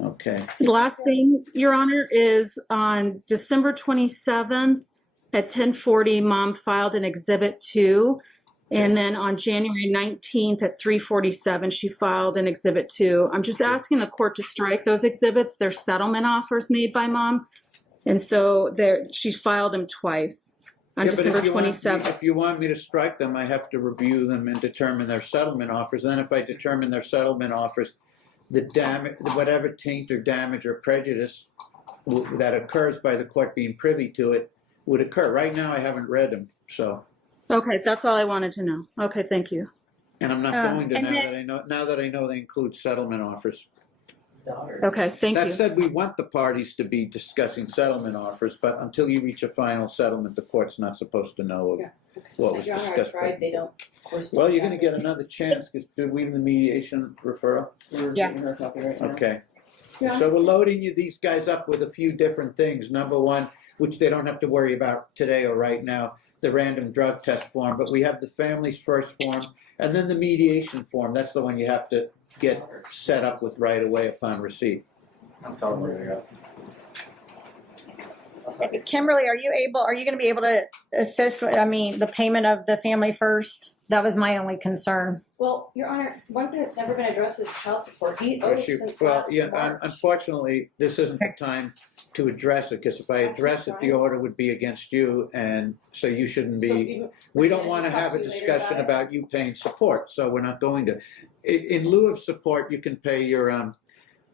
Okay. The last thing, Your Honor, is on December 27th at 10:40, Mom filed an Exhibit 2. And then on January 19th at 3:47, she filed an Exhibit 2. I'm just asking the court to strike those exhibits. They're settlement offers made by Mom. And so she filed them twice on Yeah, but December if you want 27th. if you want me to strike them, I have to review them and determine their settlement offers. Then if I determine their settlement offers, the damage, whatever taint or damage or prejudice that occurs by the court being privy to it would occur. Right now, I haven't read them, so. Okay, that's all I wanted to know. Okay, thank you. And I'm not going to and now that I know they include settlement offers. Daughter. Okay, thank That you. said, we want the parties to be discussing settlement offers, but until you reach a final settlement, the court's not supposed to know Yeah. what was Your Honor, I discussed. tried, they don't correspond. Well, you're gonna get another chance, because did we in the mediation referral? We're Yeah. getting her a copy right now. Okay. Yeah. So we're loading these guys up with a few different things. Number one, which they don't have to worry about today or right now, the random drug test form, but we have the Families First form, and then the mediation form. That's the one you have to get set up with right away upon receipt. I'll tell her where to go. Kimberly, are you going to be able to assist with, the payment of the Family First? That was my only concern. Well, Your Honor, one thing that's never been addressed is child support. He owes since Well, last yeah, March. unfortunately, this isn't the time to address it, because if I address it, the order would be against you, and so you shouldn't So be. you- We can don't I want to just talk have a to you later discussion it? about you paying support, so we're not going to. In lieu of support, you can pay That's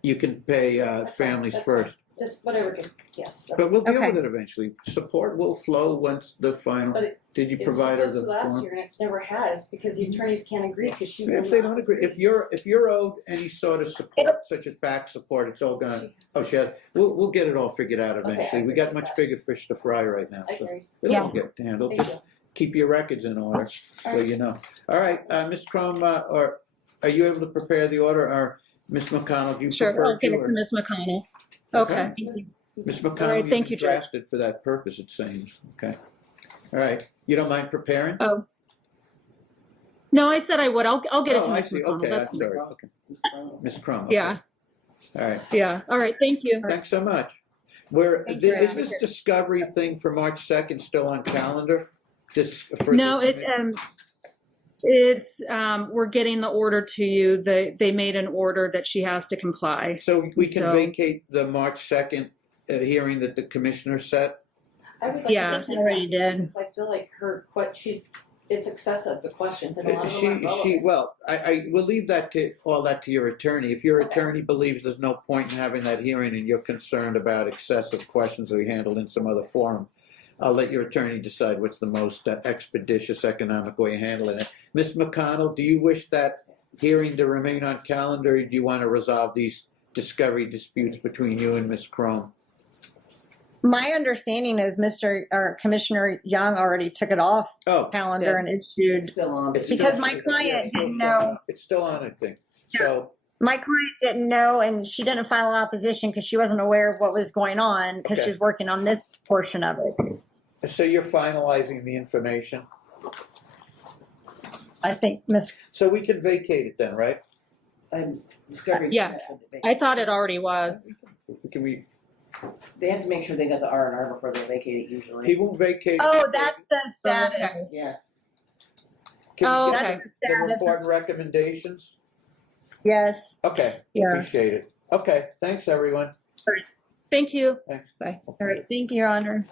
fine, Families that's First. fine. Just whatever, yes. But we'll deal Okay. with it eventually. Support will flow once the final. But Did you It was provide her supposed the to last form? year and it's never has because the attorneys can't agree because she will If they not don't agree, if you're owed any sort of support, such as back support, it's all gonna. Oh, she has. We'll get it all figured out Okay, I eventually. We got appreciate much that. bigger fish to fry right now, I so agree. it'll Yeah. all get handled. Thank Just you. keep your records in order, so Alright. you know. All right, Ms. Crum, or are you able to prepare the order, or Ms. McConnell, do you Sure, prefer I'll give it or- to Ms. McConnell. Okay. Ms. All right, McConnell, you've thank been you, Judge. drafted for that purpose, it seems. Okay. All right. You don't mind preparing? Oh. No, I said I would. I'll get it to Oh, I Ms. see. McConnell. Okay, That's I'm fine. sorry. Okay. Ms. Crum. Okay. Yeah, All right. yeah. All right, thank you. Thanks so much. Thank you. Is this discovery thing for March 2nd still on calendar? No, it's we're getting the order to you. They made an order that she has to comply. So we can So- vacate the March 2nd hearing that the commissioner set? I would like Yeah, to keep already that did. because I feel like it's excessive, the questions, and a lot of them are relevant. Well, I will leave all that to your attorney. If your Okay. attorney believes there's no point in having that hearing and you're concerned about excessive questions that we handled in some other forum, I'll let your attorney decide what's the most expeditious economic way of handling it. Ms. McConnell, do you wish that hearing to remain on calendar, or do you want to resolve these discovery disputes between you and Ms. Chrome? My understanding is Commissioner Young already took it off Oh, calendar and issued, It's still on. It's because still- my client it's still didn't showing know. up. It's still on, I think. So, My client didn't know, and she didn't file an opposition because she wasn't aware of what was going on because Okay. she was working on this portion of it. so you're finalizing the information? I think Ms. So we can vacate it then, right? I'm discovering. Yes. I thought it already was. Can we, They have to make sure they got the R&R before they vacate it he usually. won't vacate. Oh, that's the status. Yeah. Can Oh, we get okay. That's the the status. report and recommendations? Yes. Okay, Yeah. appreciate it. Okay, thanks, everyone. Thank you. Thanks. Bye. All right. Thank you, Your Honor.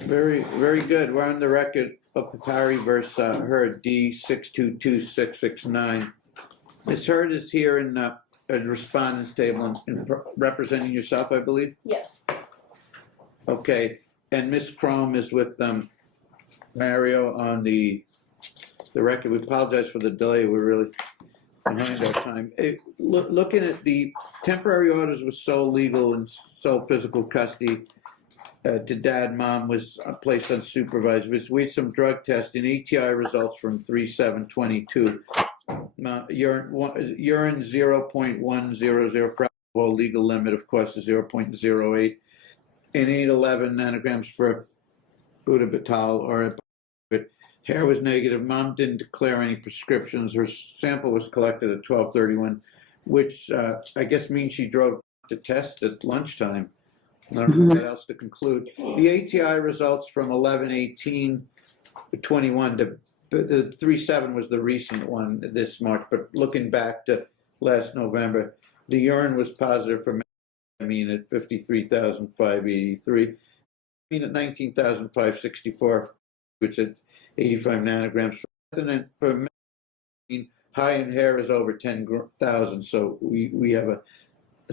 Very, very good. We're on the record of Papari versus Hurd, D622669. Ms. Hurd is here in the respondent's table and representing yourself, I believe? Yes. Okay, and Ms. Chrome is with Mario on the record. We apologize for the delay. We're really behind our time. Looking at the temporary orders was sole legal and sole physical custody to dad. Mom was placed on supervised. We had some drug testing, ATI results from 3/7/22. Urine 0.100, fractional legal limit, of course, is 0.08, and 811 nanograms for butalbital or hair was negative. Mom didn't declare any prescriptions. Her sample was collected at 12:31, which I guess means she drove to test at lunchtime. I don't know what else to conclude. The ATI results from 11/18/21 to the 3/7 was the recent one this March, but looking back to last November, the urine was positive for methamphetamine at 53,583, at 19,564, which at 85 nanograms. For methamphetamine, high in hair is over 10,000, so we have a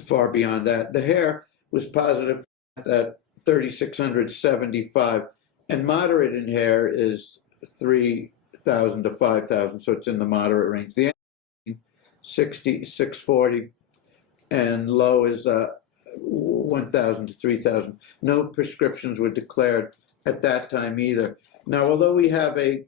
far beyond that. The hair was positive at 3,675, and moderate in hair is 3,000 to 5,000, so it's in the moderate range. The 640, and low is 1,000 to 3,000. No prescriptions were declared at that time either. Now, although we have a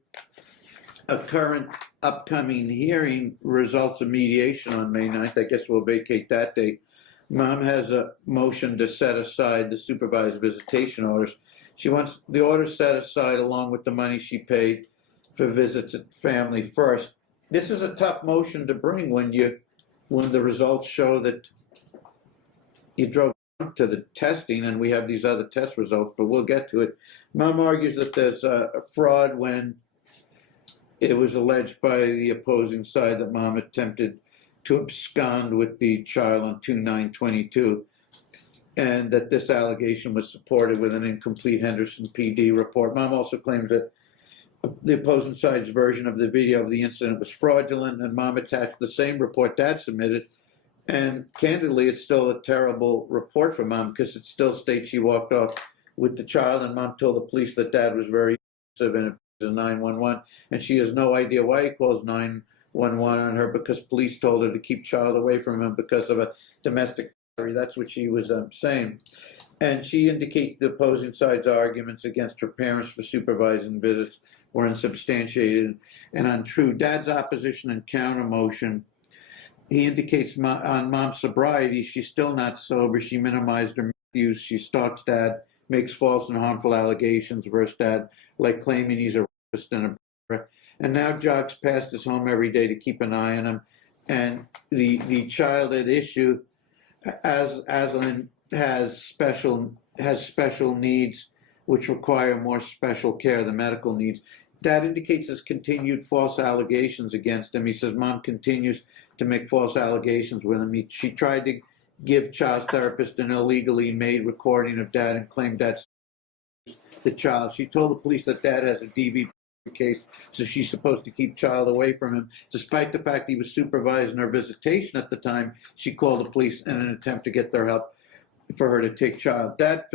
current upcoming hearing, results of mediation on May 9th, I guess we'll vacate that date. Mom has a motion to set aside the supervised visitation orders. She wants the orders set aside along with the money she paid for visits at Family First. This is a tough motion to bring when the results show that you drove to the testing and we have these other test results, but we'll get to it. Mom argues that there's a fraud when it was alleged by the opposing side that Mom attempted to abscond with the child on 2/9/22, and that this allegation was supported with an incomplete Henderson PD report. Mom also claims that the opposing side's version of the video of the incident was fraudulent, and Mom attached the same report Dad submitted. And candidly, it's still a terrible report for Mom because it still states she walked off with the child, and Mom told the police that Dad was very abusive and it was a 911, and she has no idea why he calls 911 on her, because police told her to keep child away from him because of a domestic battery. That's what she was saying. And she indicates the opposing side's arguments against her parents for supervising visits were unsubstantiated and untrue. Dad's opposition and counter motion, he indicates on Mom's sobriety, she's still not sober. She minimized her use. She stalks Dad, makes false and harmful allegations versus Dad, like claiming he's a rapist and a brother, and now jogs past his home every day to keep an eye on him. And the child at issue, Aslan, has special needs which require more special care, the medical needs. Dad indicates his continued false allegations against him. He says Mom continues to make false allegations with him. She tried to give child therapist an illegally made recording of Dad and claimed Dad's the child. She told the police that Dad has a DV case, so she's supposed to keep child away from him. Despite the fact he was supervising her visitation at the time, she called the police in an attempt to get their help. for her to take child. Dad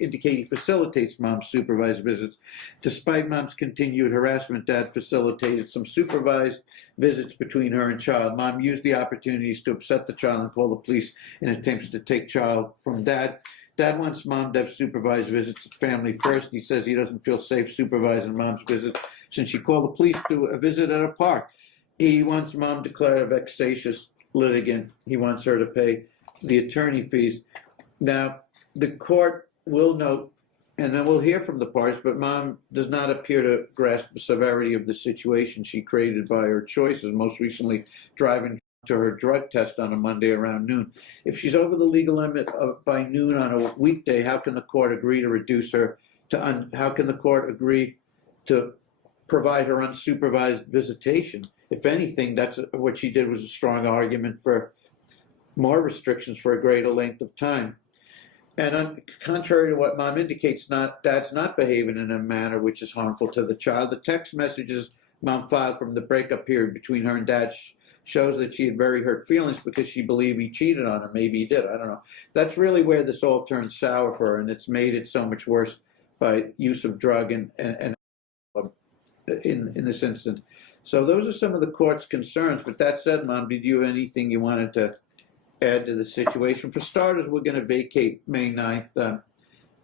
indicating facilitates mom's supervised visits. Despite mom's continued harassment, Dad facilitated some supervised visits between her and child. Mom used the opportunities to upset the child and call the police in attempts to take child from Dad. Dad wants mom to have supervised visits with family first. He says he doesn't feel safe supervising mom's visits since she called the police to a visit at a park. He wants mom declared a vexatious litigant. He wants her to pay the attorney fees. Now, the court will note, and then we'll hear from the parties, but mom does not appear to grasp the severity of the situation she created by her choices, most recently driving to her drug test on a Monday around noon. If she's over the legal limit by noon on a weekday, how can the court agree to reduce her to, how can the court agree to provide her unsupervised visitation? If anything, that's what she did was a strong argument for more restrictions for a greater length of time. And contrary to what mom indicates, dad's not behaving in a manner which is harmful to the child. The text messages mom filed from the breakup period between her and dad shows that she had very hurt feelings because she believed he cheated on her. Maybe he did, I don't know. That's really where this all turned sour for her, and it's made it so much worse by use of drug and in this instance. So those are some of the court's concerns. But that said, mom, did you have anything you wanted to add to the situation? For starters, we're going to vacate May 9th,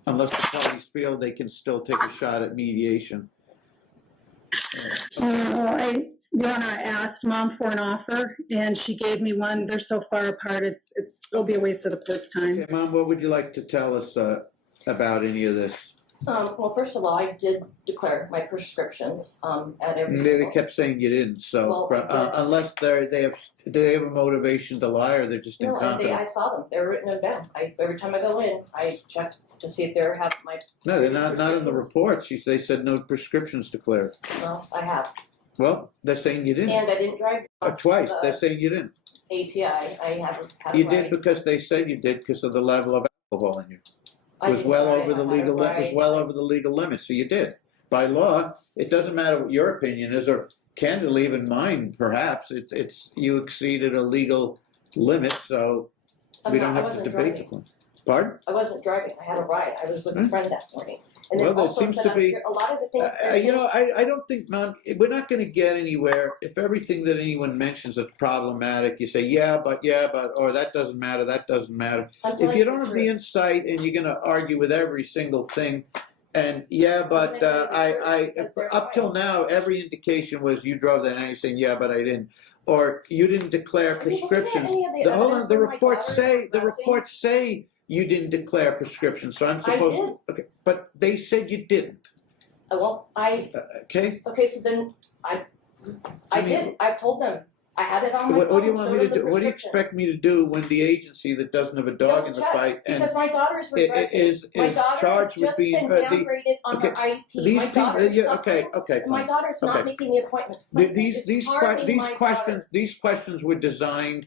unless the parties feel they can still take a shot at mediation. Your Honor, I asked mom for an offer, and she gave me one. They're so far apart, it'll be a waste of the court's time. Okay, mom, what would you like to tell us about any of this? Well, first of all, I did declare my prescriptions at every They single. kept saying you didn't, so Well, I did. unless do they have a motivation to lie, or they're just No, incompetent? I saw them. They're written down. Every time I go in, I check to see if they have my. No, they're not in the prescriptions. report. They said no prescriptions declared. Well, I have, Well, they're saying you didn't. and I didn't drive. Twice, the they're saying you didn't. ATI. I haven't had a You ride. did because they said you did because of the level of alcohol in you. I Was didn't well drive. over the I had a legal ride. was well over the legal limit, so you did. By law, it doesn't matter what your opinion is, or candidly even mine, perhaps. It's you exceeded a legal limit, so we don't I have to wasn't debate the driving. point. Pardon? I wasn't driving. I had a ride. I was with a friend that morning. And then Well, there also seems said to be- a lot of the things they're You know, saying- I don't think, Mom, we're not going to get anywhere if everything that anyone mentions is problematic. You say, yeah, but, or that doesn't matter, that doesn't matter. I'm If telling you don't have the the truth. insight and you're going to argue with every single thing, and yeah, but up till now, every indication was you drove that, and you're saying, yeah, but I didn't. Or you didn't declare Have you looked at prescriptions. any of the Hold on, evidence the where my reports daughters say, were the dressing? reports say you didn't declare prescriptions, so I'm supposed did. to, okay, but they said you didn't, Well, okay? okay, so then I mean- did. I told them. I had it on my What phone. do you want me showed to them do? the What do you prescriptions. expect me to do when the agency that doesn't have a dog in the Double check, fight and because my daughters were dressing. is My daughter has charged with just being been downgraded on her okay, IP. these My people? daughter is Yeah, suffering. okay, And my fine. daughter's not Okay. making the appointments. These questions were designed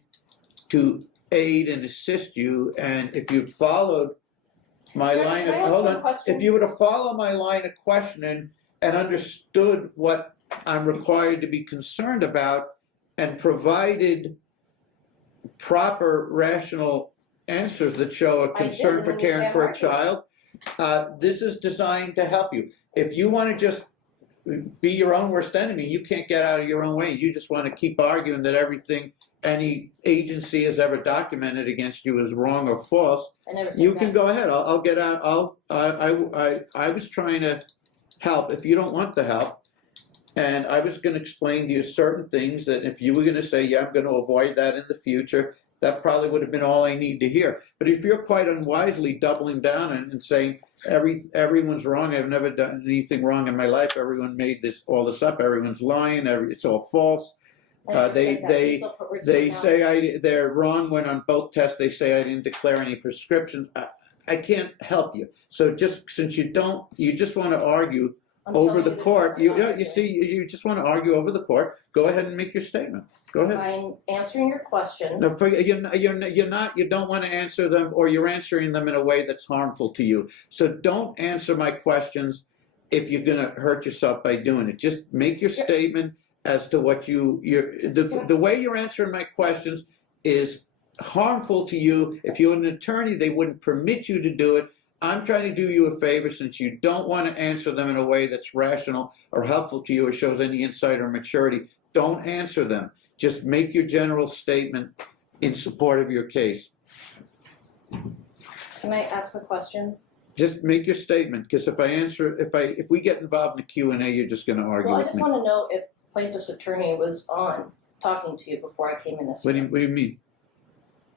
to aid and assist you, and if you'd followed my Can I line of ask hold one on, question? if you were to follow my line of questioning and understood what I'm required to be concerned about and provided proper rational answers that show a I did, concern and for then you caring say for I'm a child, this is designed to help you. If you want to just be your own worst enemy, you can't get out of your own way. You just want to keep arguing that everything any agency has ever documented against you is wrong or false. I never said You that. can go ahead. I'll get out. I was trying to help. If you don't want the help, and I was going to explain to you certain things that if you were going to say, yeah, I'm going to avoid that in the future, that probably would have been all I need to hear. But if you're quite unwisely doubling down and saying everyone's wrong, I've never done anything wrong in my life, everyone made all this up, everyone's lying, it's all false. I never They said that. Please don't put words in They my mouth. say they're wrong when on both tests they say I didn't declare any prescriptions. I can't help you. So just since you just want to argue I'm over telling the you court. truth, I'm not You arguing. see, you just want to argue over the court. Go ahead and make your statement. Go ahead. I'm answering your question. No, you don't want to answer them, or you're answering them in a way that's harmful to you. So don't answer my questions if you're going to hurt yourself by doing it. Just make your statement as to what the way you're answering my questions is harmful to you. If you're an attorney, they wouldn't permit you to do it. I'm trying to do you a favor, since you don't want to answer them in a way that's rational or helpful to you or shows any insight or maturity. Don't answer them. Just make your general statement in support of your case. Can I ask a question? Just make your statement, because if we get involved in the Q&A, you're just going to argue Well, I with just me. want to know if plaintiff's attorney was on talking to you before I came in this What do room. you mean?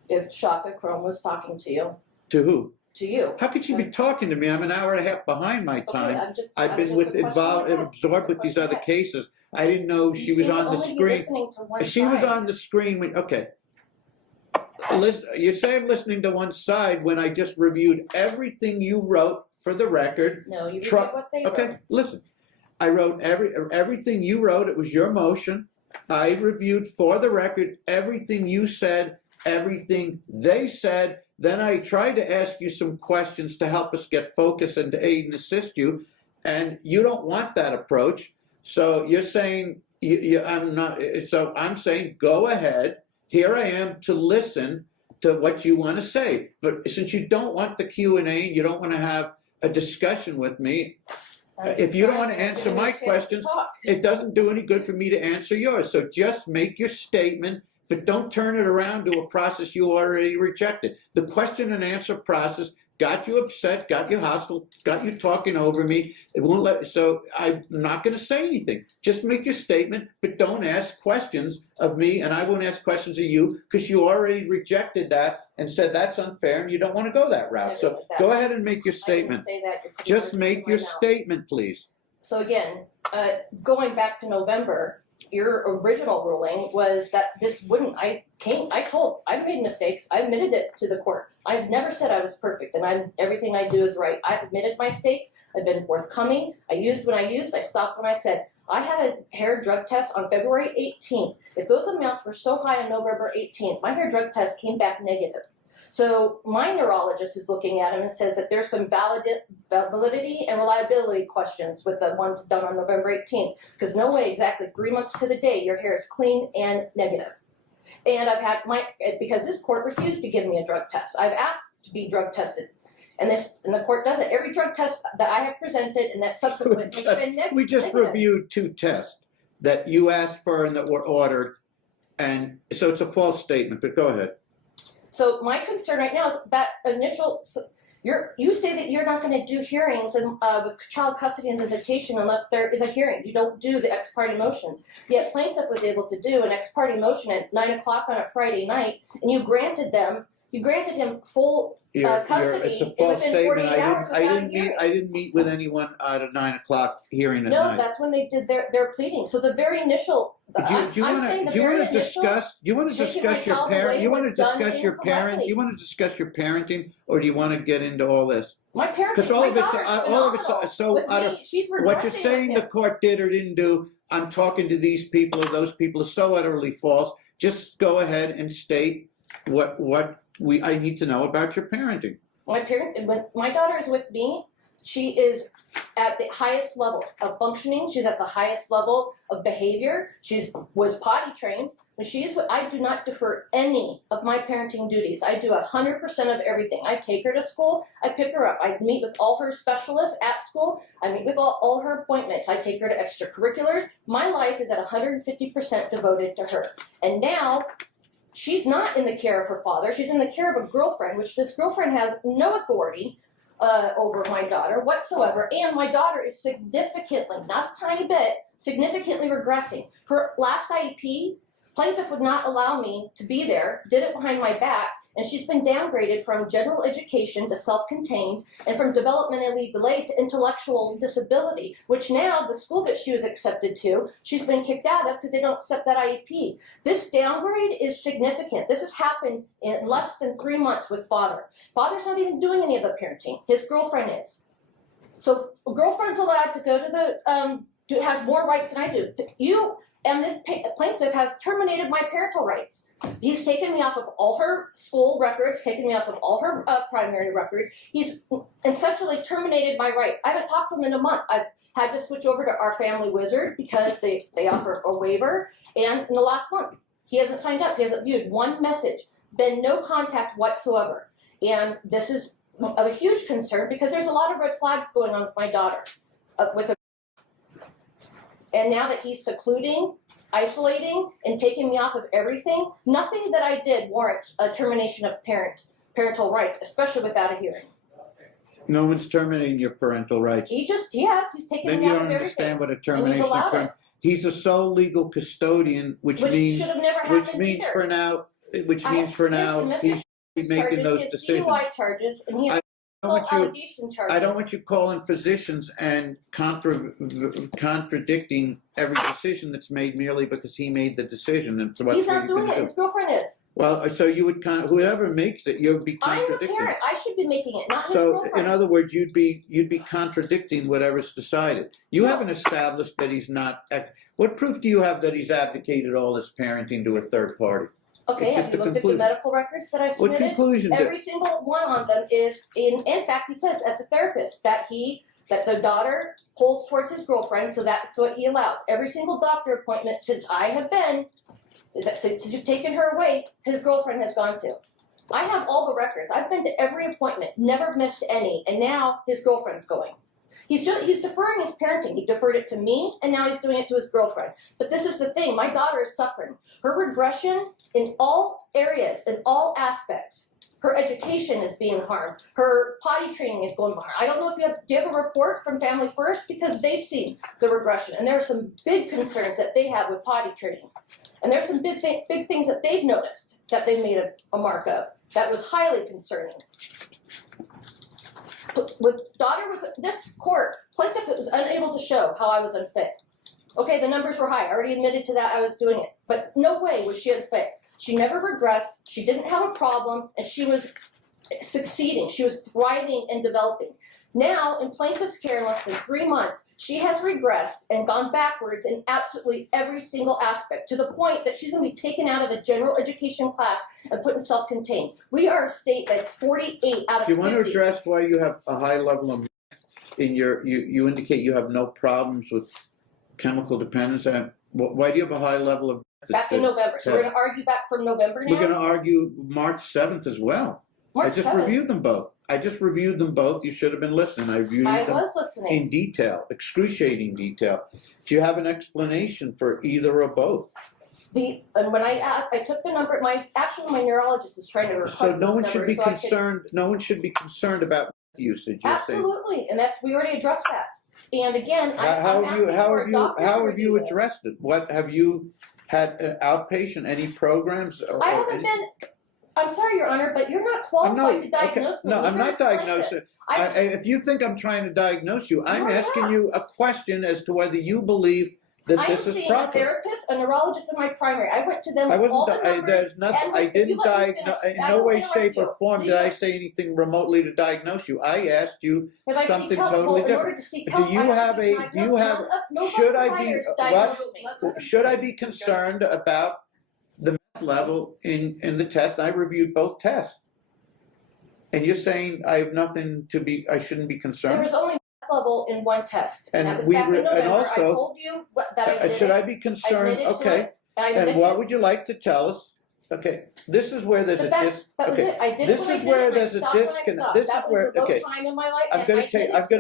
If Shaka Chrome was talking to you. To who? To you. How could she be talking to me? I'm an hour and a half behind my time. Okay, I've been absorbed with these other cases. I didn't know she was on the screen. She was on the screen. Okay. Listen, you say I'm listening to one side when I just reviewed everything you wrote for the record. No, you reviewed what they wrote. Okay, listen. I wrote everything you wrote. It was your motion. I reviewed for the record everything you said, everything they said. Then I tried to ask you some questions to help us get focused and to aid and assist you, and you don't want that approach. So you're saying I'm not. So I'm saying go ahead. Here I am to listen to what you want to say. But since you don't want the Q&A and you don't want to have a discussion with me, if you don't want to answer my questions, it doesn't do any good for me to answer yours. So just make your statement, but don't turn it around to a process you already rejected. The question and answer process got you upset, got you hostile, got you talking over me. It won't let. So I'm not going to say anything. Just make your statement, but don't ask questions of me, and I won't ask questions of you because you already rejected that and said that's unfair, and you don't want to go that route. So go ahead and make your statement. I didn't say that. Just make your statement, please. So again, going back to November, your original ruling was that this wouldn't. I made mistakes. I admitted it to the court. I've never said I was perfect, and everything I do is right. I've admitted my mistakes. I've been forthcoming. I used when I used. I stopped when I said. I had a hair drug test on February 18th. If those amounts were so high on November 18th, my hair drug test came back negative. So my neurologist is looking at him and says that there's some validity and reliability questions with the ones done on November 18th, because no way exactly 3 months to the day your hair is clean and negative. And I've had because this court refused to give me a drug test. I've asked to be drug tested. And the court doesn't. Every drug test that I have presented and that subsequent has been negative. We just reviewed 2 tests that you asked for and that were ordered, and so it's a false statement, but go ahead. So my concern right now is that initial. You say that you're not going to do hearings with child custody and visitation unless there is a hearing. You don't do the ex parte motions. Yet plaintiff was able to do an ex parte motion at 9 o'clock on a Friday night, and you granted him full custody it's a false within statement. 48 hours without a hearing. I didn't meet with anyone at a 9 o'clock hearing at No, night. that's when they did their pleading. So the very initial. Do you want to discuss your parent? You want to discuss your parent? You want to discuss your parenting, or do you want to get into all this? My parenting. Because all of it's so out of what you're saying the court did or didn't do. I'm talking to these people or those people is so utterly false. Just go ahead and state what I need to know about your parenting. When my daughter is with me, she is at the highest level of functioning. She's at the highest level of behavior. Was potty trained. I do not defer any of my parenting duties. I do 100% of everything. I take her to school. I pick her up. I meet with all her specialists at school. I meet with all her appointments. I take her to extracurriculars. My life is at 150% devoted to her. And now, she's not in the care of her father. She's in the care of a girlfriend, which this girlfriend has no authority over my daughter whatsoever. And my daughter is significantly, not a tiny bit, significantly regressing. Her last IEP, plaintiff would not allow me to be there, did it behind my back, and she's been downgraded from general education to self-contained and from developmentally delayed to intellectual disability, which now the school that she was accepted to, she's been kicked out of because they don't accept that IEP. This downgrade is significant. This has happened in less than 3 months with father. Father's not even doing any of the parenting. His girlfriend is. So a girlfriend's allowed to go to has more rights than I do. And this plaintiff has terminated my parental rights. He's taken me off of all her school records, taken me off of all her primary records. He's essentially terminated my rights. I haven't talked to him in a month. I've had to switch over to our family wizard because they offer a waiver. And in the last month, he hasn't signed up. He hasn't viewed one message. been no contact whatsoever. And this is of a huge concern because there's a lot of red flags going on with my daughter. And now that he's secluding, isolating, and taking me off of everything, nothing that I did warrants a termination of parental rights, especially without a hearing. No one's terminating your parental rights. He's taking Then me you out don't of everything. understand what a termination of allowed parental. He's a sole legal custodian, which means should have never happened means either. for now he's making those decisions. DUI charges, and he has allegation charges. I don't want you calling physicians and contradicting every decision that's made merely because he made the decision. And so He's not doing it. His girlfriend is. Well, so you would whoever makes it, you'd be I'm the contradicting. parent. I should be making it, not his So, girlfriend. in other words, you'd be contradicting whatever's decided. You haven't established that he's not. What proof do you have that he's abdicated all this parenting to a third party? Okay, It's have just you a looked at the conclusion. medical records that I What submitted? conclusion? Every single one on them is in fact, he says at the therapist that the daughter pulls towards his girlfriend, so that's what he allows. Every single doctor appointment since I have been, since you've taken her away, his girlfriend has gone to. I have all the records. I've been to every appointment, never missed any, and now his girlfriend's going. He's deferring his parenting. He deferred it to me, and now he's doing it to his girlfriend. But this is the thing, my daughter is suffering. Her regression in all areas, in all aspects. Her education is being harmed. Her potty training is going harm. I don't know if do you have a report from Family First? Because they've seen the regression. And there are some big concerns that they have with potty training. And there's some big things that they've noticed that they've made a mark of. That was highly concerning. This court, plaintiff was unable to show how I was unfit. Okay, the numbers were high. I already admitted to that I was doing it. But no way was she unfit. She never regressed. She didn't have a problem, and she was succeeding. She was thriving and developing. Now, in plaintiff's care in less than 3 months, she has regressed and gone backwards in absolutely every single aspect, to the point that she's going to be taken out of a general education class and put in self-contained. We are a state that's 48 out of 50. Do you want to address why you have a high level of in your? You indicate you have no problems with chemical dependence. And why do you have a high level of? Back in November. So we're going to argue back from November now? We're going to argue March 7th as well. March I just 7th. reviewed them both. You should have been listening. I reviewed them was listening. in detail, excruciating detail. Do you have an explanation for either or both? And when I took the number, my neurologist is trying to request So those no one numbers should be so I concerned. No one should be concerned about usage. You're saying. Absolutely, and we already addressed that. And again, How have you this. addressed it? What have you had outpatient? Any programs? I haven't been. I'm sorry, Your Honor, but you're not qualified to diagnose me. No, I'm not diagnosing. If you think I'm trying to diagnose you, I'm asking you a question as to whether you believe that this is proper. I'm seeing a therapist, a neurologist in my primary. I went to them I with all wasn't. the numbers. There's nothing. I didn't diagnose. In no way, shape, or form did I say anything remotely to diagnoose you. I asked you something totally different. Do you have a? Do you have? Should I be? What? Should I be concerned about the math level in the test? I reviewed both tests, and you're saying I have nothing to be. I shouldn't be concerned. There was only level in one test, and that was back in November. And also, I told you that I did should it. I be concerned? Okay. And what would you like to tell us? Okay, this is where there's a disconnect. That was it. I did this is where there's a disconnect. This is where okay. Time in my life, I'm going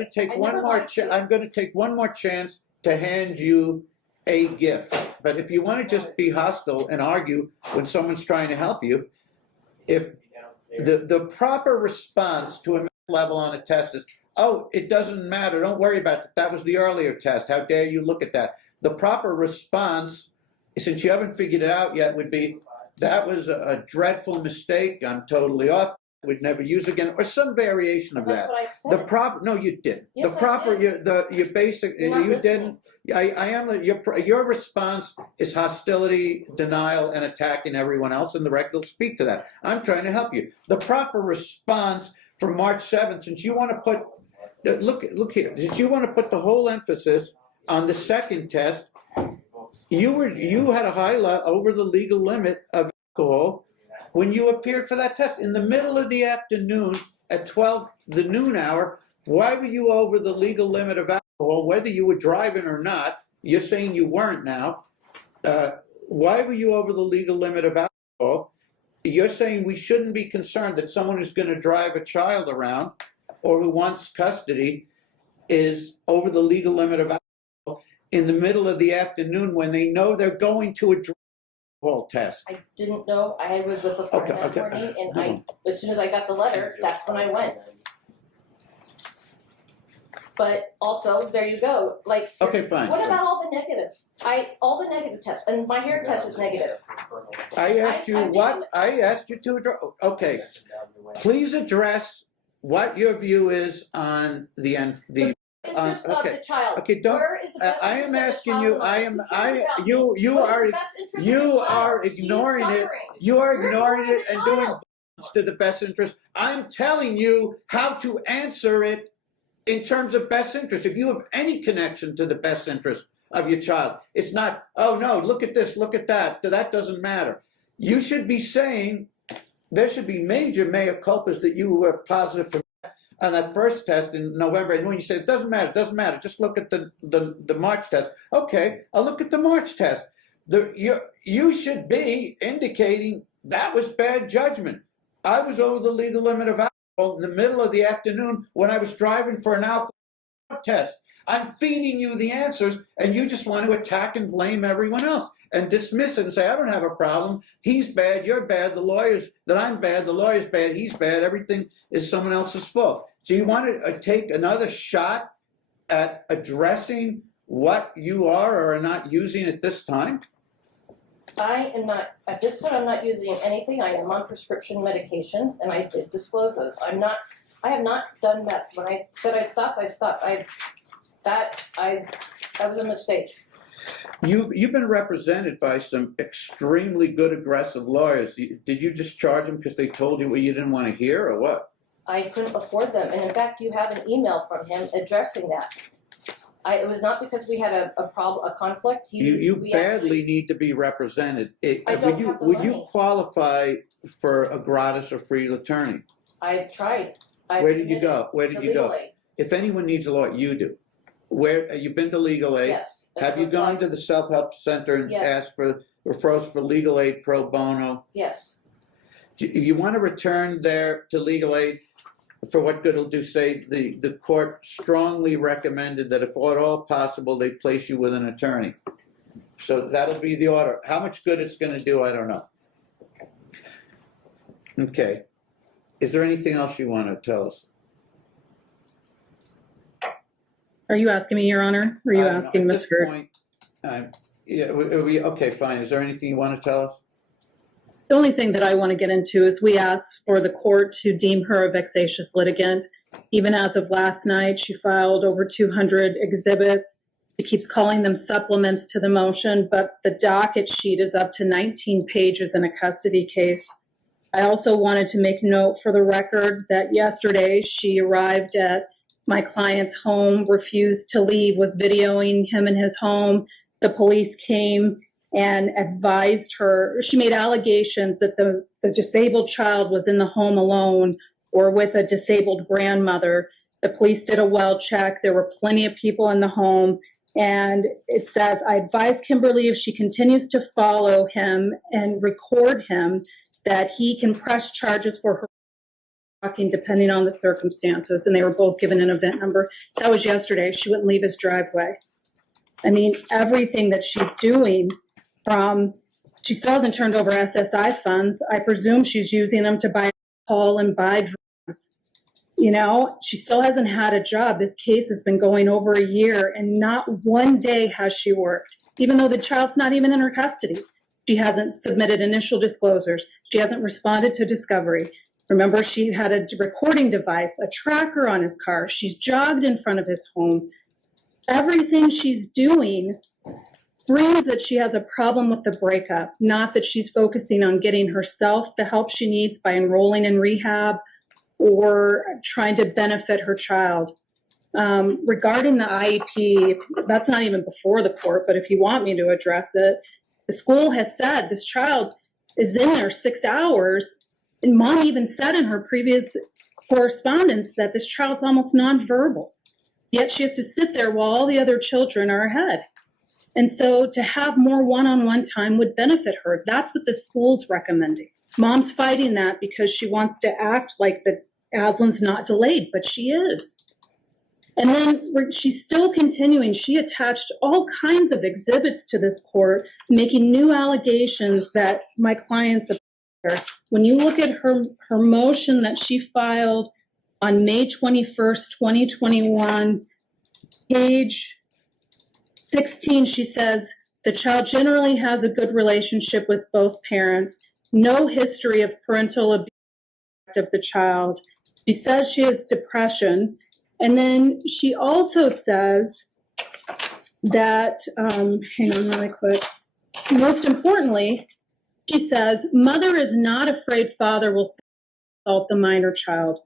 to take one more. I'm going to take one more chance to hand you a gift. But if you want to just be hostile and argue when someone's trying to help you, if the proper response to a math level on a test is, oh, it doesn't matter. Don't worry about it. That was the earlier test. How dare you look at that? The proper response, since you haven't figured it out yet, would be, that was a dreadful mistake. I'm totally off. Would never use again, or some variation of that. That's what I said. The proper, no, you didn't. Yes, the proper, I did. your basic, you didn't. I am. Your response is hostility, denial, and attacking everyone else, and the record will speak to that. I'm trying to help you. The proper response for March 7th, since you want to put. Look here. Did you want to put the whole emphasis on the second test? You had a high over the legal limit of alcohol when you appeared for that test in the middle of the afternoon at 12, the noon hour. Why were you over the legal limit of alcohol, whether you were driving or not? You're saying you weren't now. Why were you over the legal limit of alcohol? you're saying we shouldn't be concerned that someone who's going to drive a child around or who wants custody is over the legal limit of alcohol in the middle of the afternoon when they know they're going to a drug alcohol test. I didn't know. I was with a friend that morning, and as soon as I got the letter, that's when I went. But also, there you go. Like, Okay, fine. what about all the negatives? All the negative tests, and my hair test is negative. I asked you what? I asked you to address. Okay, please address what your view is on the Interest of the child. Okay, don't. Where is the best I am interest of the asking child you. in life? Who cares about me? You What is the best interest of the you child? are She is ignoring it. suffering. You are You're ignoring it the and doing child. to the best interest. I'm telling you how to answer it in terms of best interest. If you have any connection to the best interest of your child, it's not, oh no, look at this, look at that. That doesn't matter. You should be saying there should be major mea culpas that you were positive for on that first test in November. And when you say it doesn't matter, just look at the March test. Okay, I'll look at the March test. You should be indicating that was bad judgment. I was over the legal limit of alcohol in the middle of the afternoon when I was driving for an alcohol test. I'm feeding you the answers, and you just want to attack and blame everyone else and dismiss it and say, I don't have a problem. He's bad, you're bad, the lawyer's that I'm bad, the lawyer's bad, he's bad, everything is someone else's fault. So you want to take another shot at addressing what you are or are not using at this time? I am not, at this time, I'm not using anything. I am on prescription medications, and I did disclose those. I have not done that. When I said I stopped, I stopped. That was a mistake. You've been represented by some extremely good, aggressive lawyers. Did you discharge them because they told you what you didn't want to hear, or what? I couldn't afford them, and in fact, you have an email from him addressing that. It was not because we had a problem, a conflict. You badly need to be represented. I don't have the would money. you qualify for a gratis or free attorney? I've tried. Where did you go? Where did you go? Aid. If anyone needs a lawyer, you do. Where you've been to legal aid? Yes. Have you gone to the self-help center and Yes. asked for referrals for legal aid pro bono? Yes. If you want to return there to legal aid, for what good it'll do, say the court strongly recommended that if at all possible, they place you with an attorney. So that'll be the order. How much good it's going to do, I don't know. Okay. Is there anything else you want to tell us? Are you asking me, Your Honor? Or are you asking Ms. Hurd? Okay, fine. Is there anything you want to tell us? The only thing that I want to get into is we asked for the court to deem her a vexatious litigant. Even as of last night, she filed over 200 exhibits. She keeps calling them supplements to the motion, but the docket sheet is up to 19 pages in a custody case. I also wanted to make note for the record that yesterday she arrived at my client's home, refused to leave, was videoing him in his home. The police came and advised her. She made allegations that the disabled child was in the home alone or with a disabled grandmother. The police did a well check. There were plenty of people in the home. And it says, I advise Kimberly if she continues to follow him and record him, that he can press charges for her walking depending on the circumstances. And they were both given an event number. That was yesterday. She wouldn't leave his driveway. I mean, everything that she's doing she still hasn't turned over SSI funds. I presume she's using them to buy alcohol and buy drugs. You know, she still hasn't had a job. This case has been going over a year and not one day has she worked, even though the child's not even in her custody. She hasn't submitted initial disclosures. She hasn't responded to discovery. Remember, she had a recording device, a tracker on his car. She's jogged in front of his home. Everything she's doing brings that she has a problem with the breakup, not that she's focusing on getting herself the help she needs by enrolling in rehab or trying to benefit her child. Regarding the IEP, that's not even before the court, but if you want me to address it, the school has said this child is in there 6 hours, and mom even said in her previous correspondence that this child's almost nonverbal, yet she has to sit there while all the other children are ahead. And so to have more one-on-one time would benefit her. That's what the school's recommending. Mom's fighting that because she wants to act like the Aslan's not delayed, but she is. And then she's still continuing. She attached all kinds of exhibits to this court, making new allegations that my clients appear. When you look at her motion that she filed on May 21st, 2021, page 16, she says, the child generally has a good relationship with both parents, no history of parental abuse of the child. She says she has depression. And then she also says that, hang on really quick, most importantly, she says, mother is not afraid father will assault the minor child.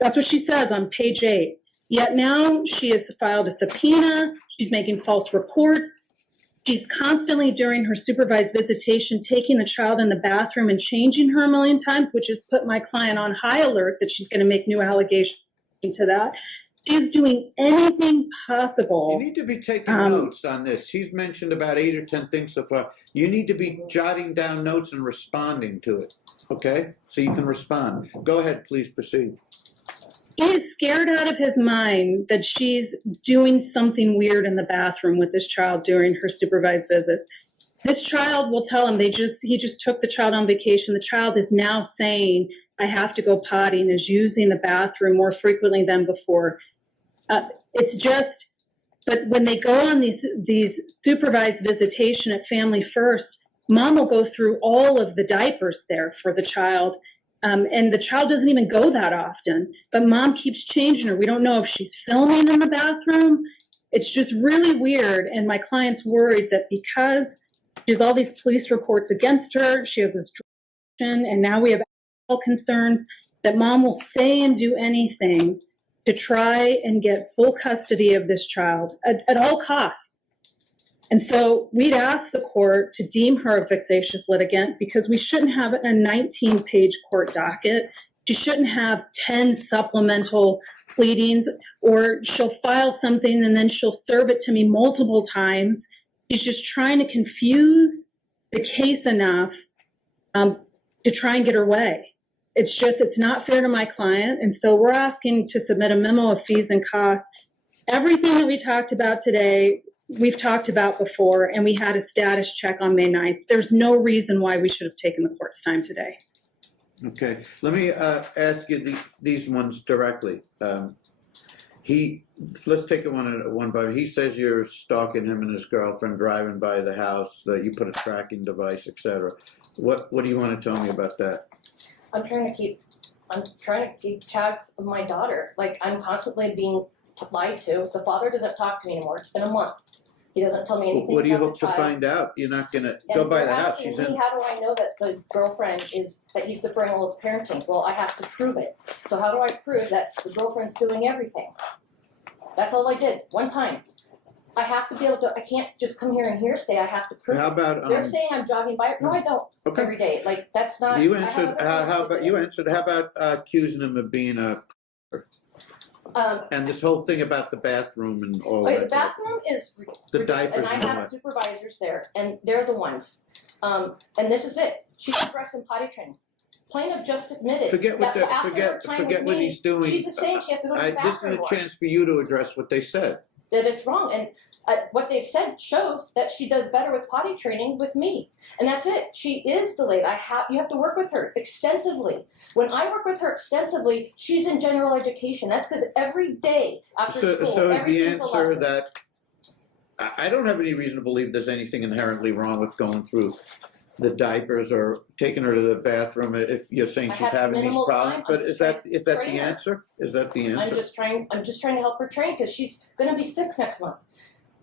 That's what she says on page 8. Yet now she has filed a subpoena. She's making false reports. She's constantly, during her supervised visitation, taking the child in the bathroom and changing her a million times, which has put my client on high alert that she's going to make new allegations to that. She's doing anything possible. You need to be taking notes on this. She's mentioned about 8 or 10 things so far. You need to be jotting down notes and responding to it, okay? So you can respond. Go ahead, please proceed. He is scared out of his mind that she's doing something weird in the bathroom with this child during her supervised visit. This child will tell him he just took the child on vacation. The child is now saying, I have to go potty, and is using the bathroom more frequently than before. It's just, but when they go on these supervised visitation at Family First, mom will go through all of the diapers there for the child. And the child doesn't even go that often, but mom keeps changing her. We don't know if she's filming in the bathroom. It's just really weird. And my client's worried that because she has all these police reports against her, she has this depression, and now we have all concerns that mom will say and do anything to try and get full custody of this child at all costs. And so we'd ask the court to deem her a vexatious litigant because we shouldn't have a 19-page court docket. She shouldn't have 10 supplemental pleadings, or she'll file something and then she'll serve it to me multiple times. She's just trying to confuse the case enough to try and get her way. It's not fair to my client. And so we're asking to submit a memo of fees and costs. Everything that we talked about today, we've talked about before, and we had a status check on May 9th. There's no reason why we should have taken the court's time today. Okay, let me ask you these ones directly. Let's take it one by one. He says you're stalking him and his girlfriend driving by the house, that you put a tracking device, etc. What do you want to tell me about that? I'm trying to keep tabs of my daughter. Like, I'm constantly being lied to. The father doesn't talk to me anymore. It's been a month. He doesn't tell me anything. What do you about hope to find out? You're not going to go by the house. She's in. How do I know that the girlfriend that he's deferring all his parenting? Well, I have to prove it. So how do I prove that the girlfriend's doing everything? That's all I did one time. I have to be able to. I can't just come here and hearsay. I have to prove. How about they're saying I'm jogging by? No, I don't. Okay. Every day. Like, that's not. You answered. How about accusing him of being a? And this whole thing about the bathroom and all that. The bathroom is the diapers and I have supervisors there, and they're the ones. And this is it. She's progressing potty training. Plaintiff just admitted forget what he's doing. She's saying she has to go to the bathroom. This is a chance for you to address what they said. That it's wrong, and what they've said shows that she does better with potty training with me, and that's it. She is delayed. You have to work with her extensively. When I work with her extensively, she's in general education. That's because every day after school, so is the everything's a answer lesson. that I don't have any reason to believe there's anything inherently wrong with going through the diapers or taking her to the bathroom if you're saying she's having these problems. But is that the answer? Is that the answer? I'm just trying to help her train because she's going to be 6 next month,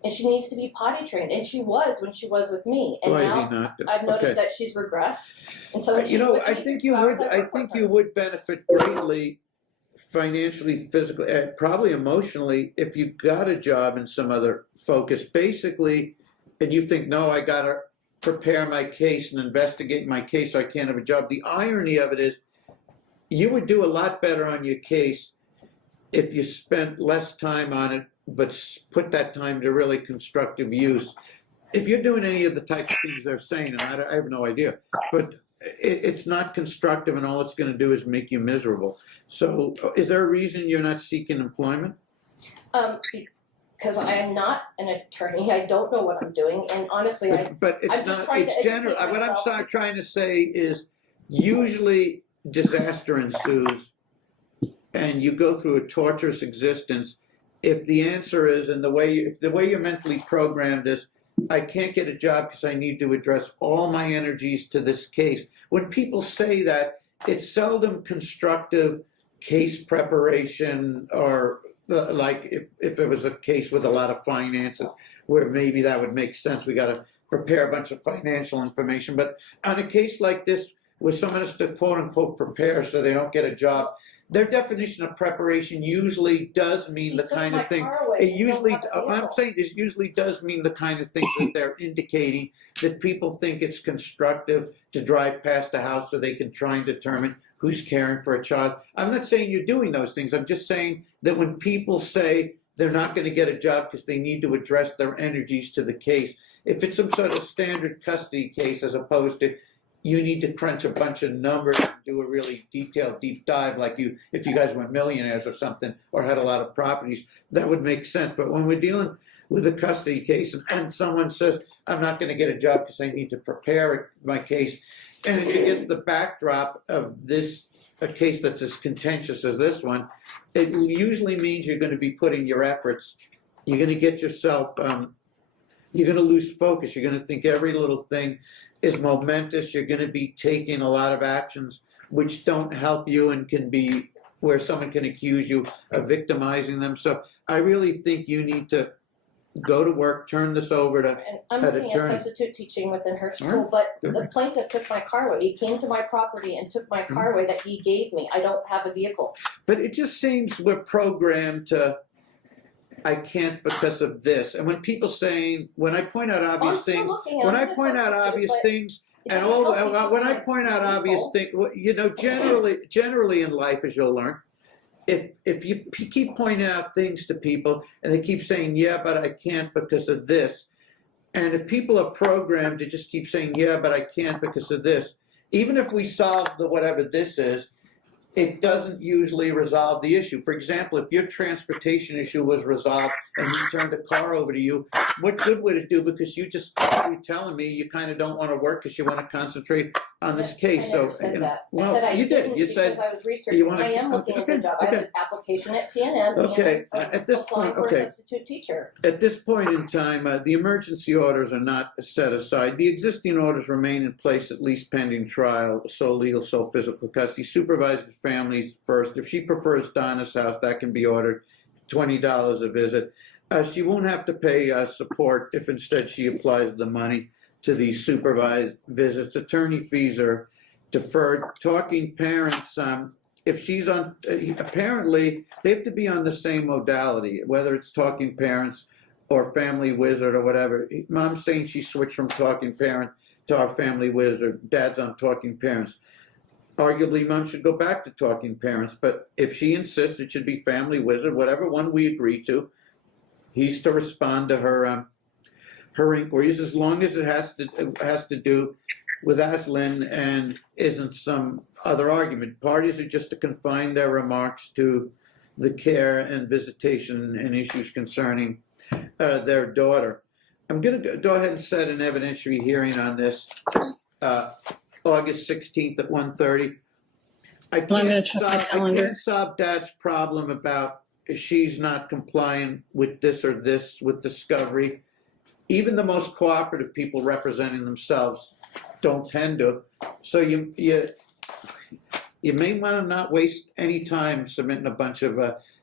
and she needs to be potty trained. And she was when she was with me, and now I've noticed that she's regressed. And so when I think you would benefit greatly, financially, physically, probably emotionally, if you got a job in some other focus, basically, and you think, no, I got to prepare my case and investigate my case so I can't have a job. The irony of it is you would do a lot better on your case if you spent less time on it, but put that time to really constructive use. If you're doing any of the types of things they're saying, and I have no idea, but it's not constructive, and all it's going to do is make you miserable. So is there a reason you're not seeking employment? Because I am not an attorney, I don't know what I'm doing, and honestly, But it's I'm just not, trying to it's general. educate What I'm myself. trying to say is usually disaster ensues and you go through a torturous existence. If the answer is, and if the way you're mentally programmed is, I can't get a job because I need to address all my energies to this case. When people say that, it's seldom constructive case preparation, or like if it was a case with a lot of finances, where maybe that would make sense. We got to prepare a bunch of financial information. But on a case like this, where someone has to quote unquote prepare so they don't get a job, their definition of preparation usually does mean the kind of thing. It usually, what I'm saying is, usually does mean the kind of things that they're indicating, that people think it's constructive to drive past a house so they can try and determine who's caring for a child. I'm not saying you're doing those things. I'm just saying that when people say they're not going to get a job because they need to address their energies to the case, if it's some sort of standard custody case, as opposed to you need to crunch a bunch of numbers and do a really detailed deep dive, like if you guys were millionaires or something, or had a lot of properties, that would make sense. But when we're dealing with a custody case and someone says, I'm not going to get a job because I need to prepare my case, and it's against the backdrop of a case that's as contentious as this one, it usually means you're going to be putting your efforts, you're going to get yourself, you're going to lose focus, you're going to think every little thing is momentous, you're going to be taking a lot of actions which don't help you and can be where someone can accuse you of victimizing them. So I really think you need to go to work, turn this over to And I'm an looking attorney. at substitute teaching within her All school, but the plaintiff took my car away. He came to my property and took my car away that he gave me. I don't have a vehicle. But it just seems we're programmed to, I can't because of this. And when people saying, when I point out Oh, I'm obvious still things, looking, and when I'm I gonna point out substitute, obvious but things, it and doesn't all, help me when I find point out obvious people. things, you know, generally in life, as you'll learn, if you keep pointing out things to people and they keep saying, yeah, but I can't because of this, and if people are programmed to just keep saying, yeah, but I can't because of this, even if we solve the whatever this is, it doesn't usually resolve the issue. For example, if your transportation issue was resolved and he turned a car over to you, what good would it do? Because you're telling me you kind of don't want to work because you want to concentrate on this case. I never said that. I said I you didn't did. You because said I was researching. you wanna- I am looking at the job. I have an application at TNM. Okay, And at this applying point, for a okay. substitute teacher. At this point in time, the emergency orders are not set aside. The existing orders remain in place, at least pending trial, sole legal, sole physical custody. Supervised families first. If she prefers Donna's house, that can be ordered, $20 a visit. She won't have to pay support if instead she applies the money to these supervised visits. Attorney fees are deferred. Talking parents, if she's on, apparently they have to be on the same modality, whether it's talking parents or family wizard or whatever. Mom's saying she switched from talking parent to our family wizard. Dad's on talking parents. Arguably, mom should go back to talking parents, but if she insists it should be family wizard, whatever one we agree to, he's to respond to her her inquiries, as long as it has to do with Aslan and isn't some other argument. Parties are just to confine their remarks to the care and visitation and issues concerning their daughter. I'm going to go ahead and set an evidentiary hearing on this August 16th at 1:30. I can't solve Dad's problem about if she's not complying with this or this with discovery. Even the most cooperative people representing themselves don't tend to. So you may want to not waste any time submitting a bunch of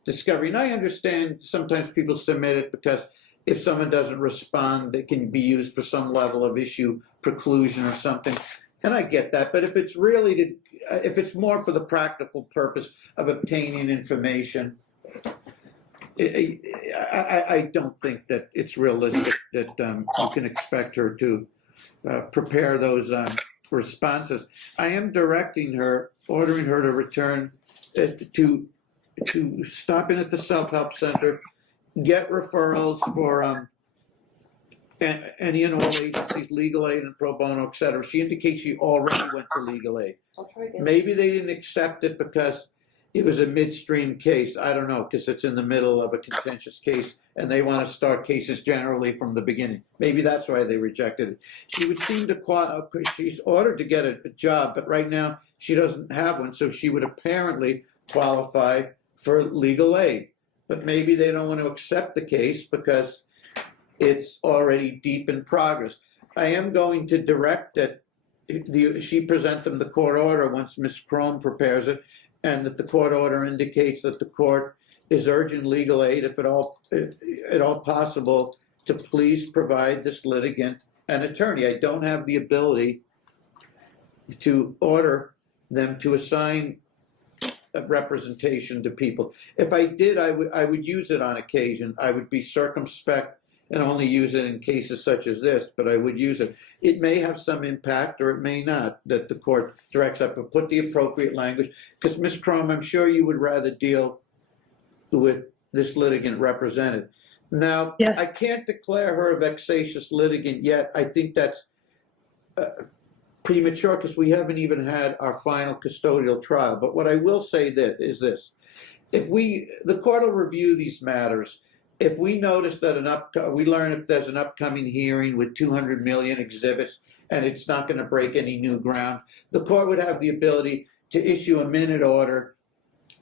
discovery. And I understand sometimes people submit it because if someone doesn't respond, it can be used for some level of issue preclusion or something. And I get that. But if it's really if it's more for the practical purpose of obtaining information, I don't think that it's realistic that you can expect her to prepare those responses. I am ordering her to return to stop in at the self-help center, get referrals for and any and all agencies, legal aid and pro bono, et cetera. She indicates she already went to legal aid. I'll try again. Maybe they didn't accept it because it was a midstream case. I don't know, because it's in the middle of a contentious case and they want to start cases generally from the beginning. Maybe that's why they rejected it. She would seem to she's ordered to get a job, but right now she doesn't have one, so she would apparently qualify for legal aid. But maybe they don't want to accept the case because it's already deep in progress. I am going to direct that she present them the court order once Ms. Crome prepares it, and that the court order indicates that the court is urging legal aid, if at all possible, to please provide this litigant an attorney. I don't have the ability to order them to assign a representation to people. If I did, I would use it on occasion. I would be circumspect and only use it in cases such as this, but I would use it. It may have some impact or it may not that the court directs up, but put the appropriate language. Because Ms. Crum, I'm sure you would rather deal with this litigant represented. Now, Yes. I can't declare her a vexatious litigant yet. I think that's premature because we haven't even had our final custodial trial. But what I will say is this. The court will review these matters. If we notice that we learn if there's an upcoming hearing with 200 million exhibits and it's not going to break any new ground, the court would have the ability to issue a minute order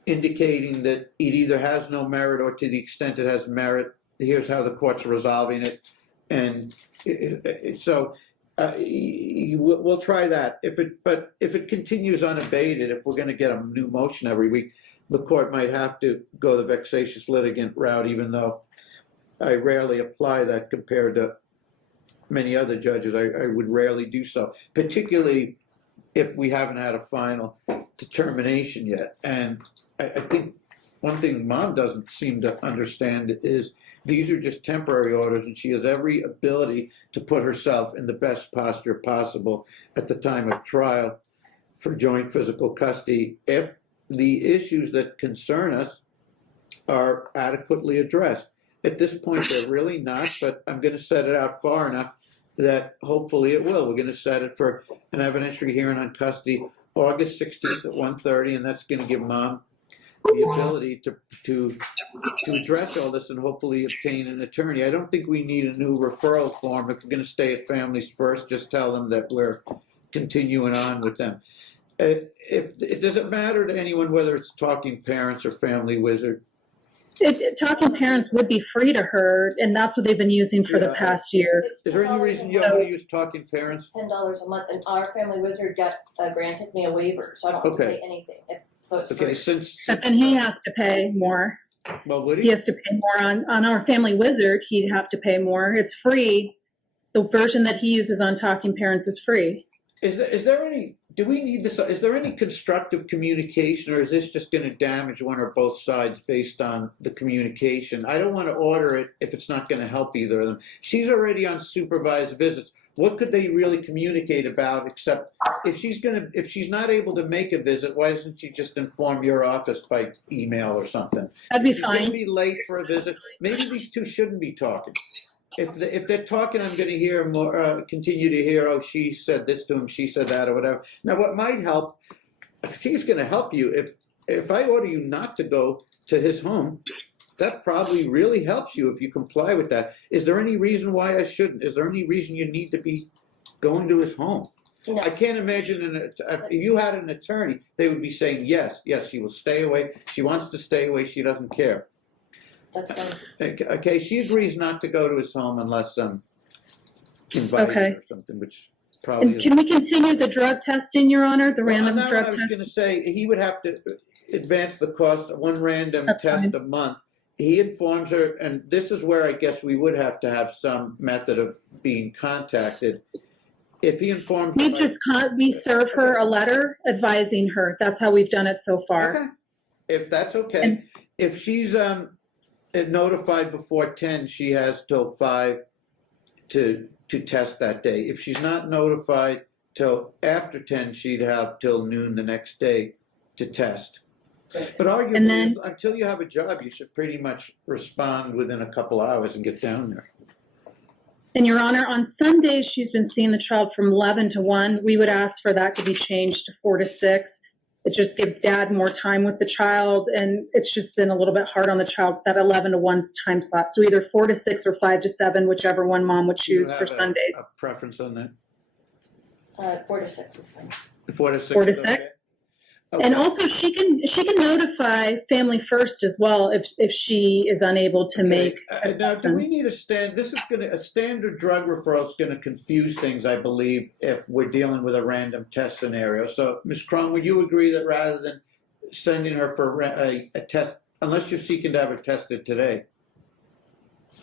indicating that it either has no merit or to the extent it has merit, here's how the court's resolving it. And so we'll try that. But if it continues unabated, if we're going to get a new motion every week, the court might have to go the vexatious litigant route, even though I rarely apply that compared to many other judges. I would rarely do so, particularly if we haven't had a final determination yet. And I think one thing Mom doesn't seem to understand is these are just temporary orders, and she has every ability to put herself in the best posture possible at the time of trial for joint physical custody if the issues that concern us are adequately addressed. At this point, they're really not, but I'm going to set it out far enough that hopefully it will. We're going to set it for an evidentiary hearing on custody August 16th at 1:30, and that's going to give Mom the ability to address all this and hopefully obtain an attorney. I don't think we need a new referral form. If we're going to stay at Families First, just tell them that we're continuing on with them. It doesn't matter to anyone whether it's Talking Parents or Family Wizard. Talking Parents would be free to her, and that's what they've been using for the past year. Is there any reason you don't want to use Talking Parents? $10 a month, and our Family Wizard granted me a waiver, so I don't have to pay anything. So it's free. But then he has to pay more. Well, would He has to pay more on our Family Wizard. He'd have to pay more. It's free. The version that he uses on Talking Parents is free. Is there any? Do we need this? Is there any constructive communication, or is this just going to damage one or both sides based on the communication? I don't want to order it if it's not going to help either of them. She's already on supervised visits. What could they really communicate about except if she's not able to make a visit, why doesn't she just inform your office by email or something? That'd be If she's going to fine. be late for a visit. Maybe these two shouldn't be talking. If they're talking, I'm going to hear more. Continue to hear. Oh, she said this to him. She said that, or whatever. Now, what might help? I think it's going to help you if I order you not to go to his home. That probably really helps you if you comply with that. Is there any reason why I shouldn't? Is there any reason you need to be going to his home? No. I can't imagine if you had an attorney, they would be saying yes, she will stay away. She wants to stay away. She doesn't care. That's fine. Okay, she agrees not to go to his home unless invited Okay. or something, which probably And can we continue the drug testing, Your Honor? The random Well, drug I was test? going to say he would have to advance the cost of one random That's test fine. a month. He informs her, and this is where I guess we would have to have some method of being contacted. If he informs her, We serve her a letter advising her. That's how we've done it so far. okay, if that's okay. And- If she's notified before 10, she has till 5 to test that day. If she's not notified till after 10, she'd have till noon the next day to test. But arguably, And then- until you have a job, you should pretty much respond within a couple hours and get down there. And Your Honor, on Sundays, she's been seeing the child from 11 to 1. We would ask for that to be changed to 4 to 6. It just gives dad more time with the child, and it's just been a little bit hard on the child, that 11 to 1 time slot. So either 4 to 6 or 5 to 7, whichever one mom would Do you choose have for Sundays. a preference on that? 4 to 6 is fine. 4 to 6? 4 to is 6? okay? And Okay. also, she can notify Family First as well if she is unable to make a Now, do session. we need a standard drug referral is gonna confuse things, I believe, if we're dealing with a random test scenario. So, Ms. Cron, would you agree that rather than sending her for a test, unless you're seeking to have her tested today?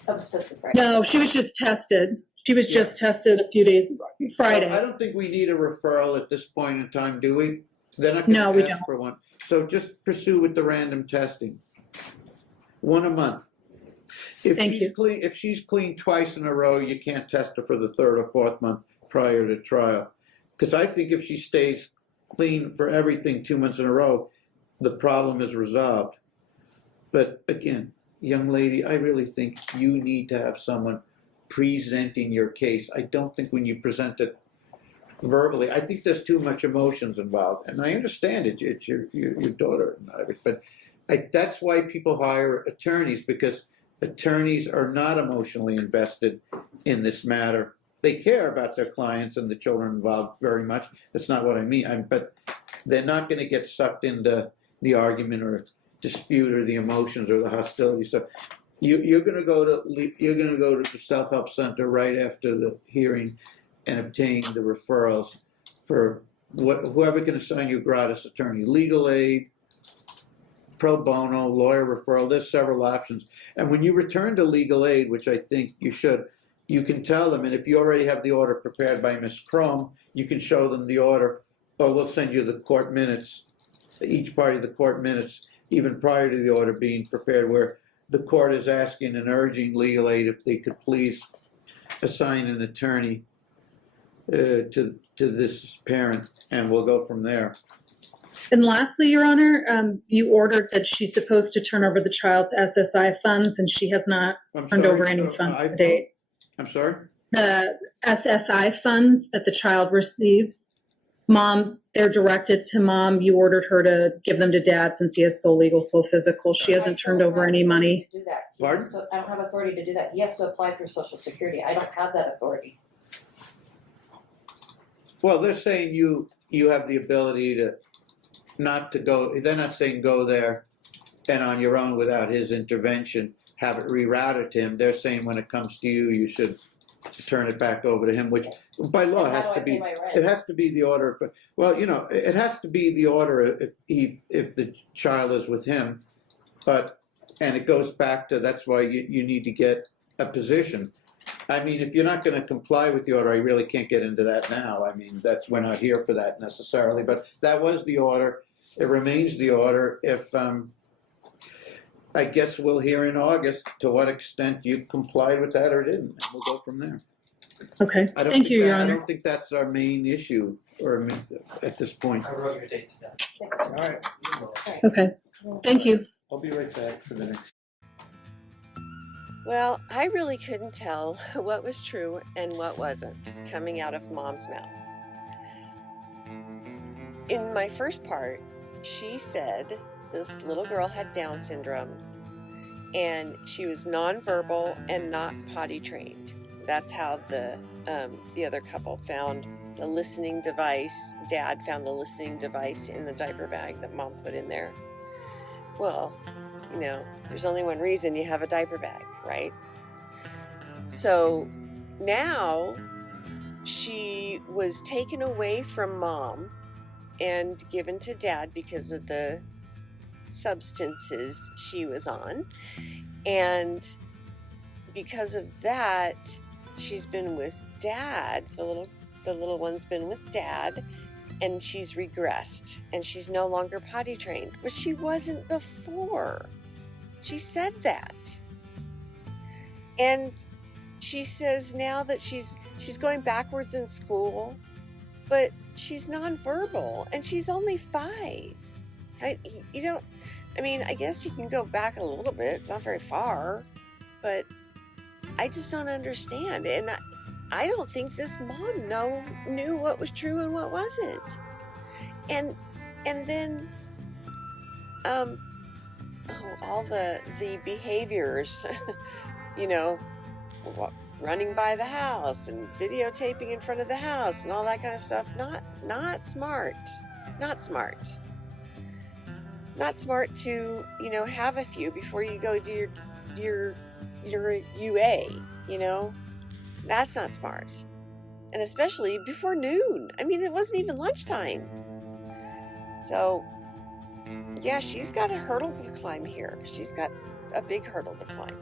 I was tested Friday. No, she was just tested. She was Yeah. just tested a few days, Friday. So I don't think we need a referral at this point in time, do we? They're not No, we gonna ask for one. So just pursue with the random testing. 1 a month. Thank you. If she's clean twice in a row, you can't test her for the 3rd or 4th month prior to trial. Because I think if she stays clean for everything 2 months in a row, the problem is resolved. But again, young lady, I really think you need to have someone presenting your case. I don't think when you present it verbally, I think there's too much emotions involved. And I understand it, it's your daughter, but that's why people hire attorneys, because attorneys are not emotionally invested in this matter. They care about their clients and the children involved very much. That's not what I mean. But they're not going to get sucked into the argument or dispute or the emotions or the hostility. So you're going to go to the self-help center right after the hearing and obtain the referrals for whoever can assign you a gratis attorney, legal aid, pro bono, lawyer referral. There's several options. And when you return to legal aid, which I think you should, you can tell them, and if you already have the order prepared by Ms. Chrome, you can show them the order, or we'll send you the court minutes, each party the court minutes, even prior to the order being prepared, where the court is asking and urging legal aid if they could please assign an attorney to this parent, and we'll go from there. And lastly, Your Honor, you ordered that she's supposed to turn over the child's SSI funds, and she has not turned over any funds to date. I'm sorry? The SSI funds that the child receives, Mom, they're directed to Mom. You ordered her to give them to Dad since he has sole legal, sole physical. She hasn't turned over any money. Do that. Pardon? I don't have authority to do that. He has to apply through Social Security. I don't have that authority. Well, they're saying you have the ability to not to go, they're not saying go there and on your own without his intervention, have it rerouted to him. They're saying when it comes to you, you should turn it back over to him, which by law And how has do to I be, pay my rent? it has to be the order for, well, it has to be the order if the child is with him, and it goes back to, that's why you need to get a position. I mean, if you're not going to comply with the order, I really can't get into that now. I mean, we're not here for that necessarily, but that was the order. It remains the order. If, I guess we'll hear in August to what extent you complied with that or didn't, and we'll go from there. Okay, thank you, Your I Honor. don't think that's our main issue at this point. I wrote your dates down. All right, Okay, thank you. I'll be right back for the next. Well, I really couldn't tell what was true and what wasn't coming out of Mom's mouth. In my first part, she said this little girl had Down syndrome and she was nonverbal and not potty trained. That's how the other couple found the listening device. Dad found the listening device in the diaper bag that Mom put in there. Well, there's only one reason you have a diaper bag, right? So now she was taken away from Mom and given to Dad because of the substances she was on. And because of that, she's been with Dad. The little one's been with Dad, and she's regressed, and she's no longer potty trained, but she wasn't before. She said that. And she says now that she's going backwards in school, but she's nonverbal and she's only 5. I guess you can go back a little bit. It's not very far, but I just don't understand. And I don't think this mom knew what was true and what wasn't. And then all the behaviors, you know, running by the house and videotaping in front of the house and all that kind of stuff. Not smart. Not smart. Not smart to, you know, have a few before you go do your UA, you know. That's not smart. And especially before noon. I mean, it wasn't even lunchtime. So, yeah, she's got a hurdle to climb here. She's got a big hurdle to climb,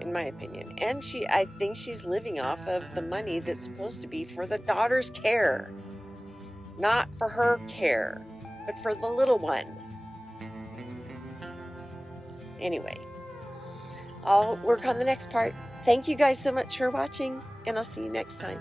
in my opinion. And I think she's living off of the money that's supposed to be for the daughter's care. Not for her care, but for the little one. Anyway, I'll work on the next part. Thank you guys so much for watching, and I'll see you next time.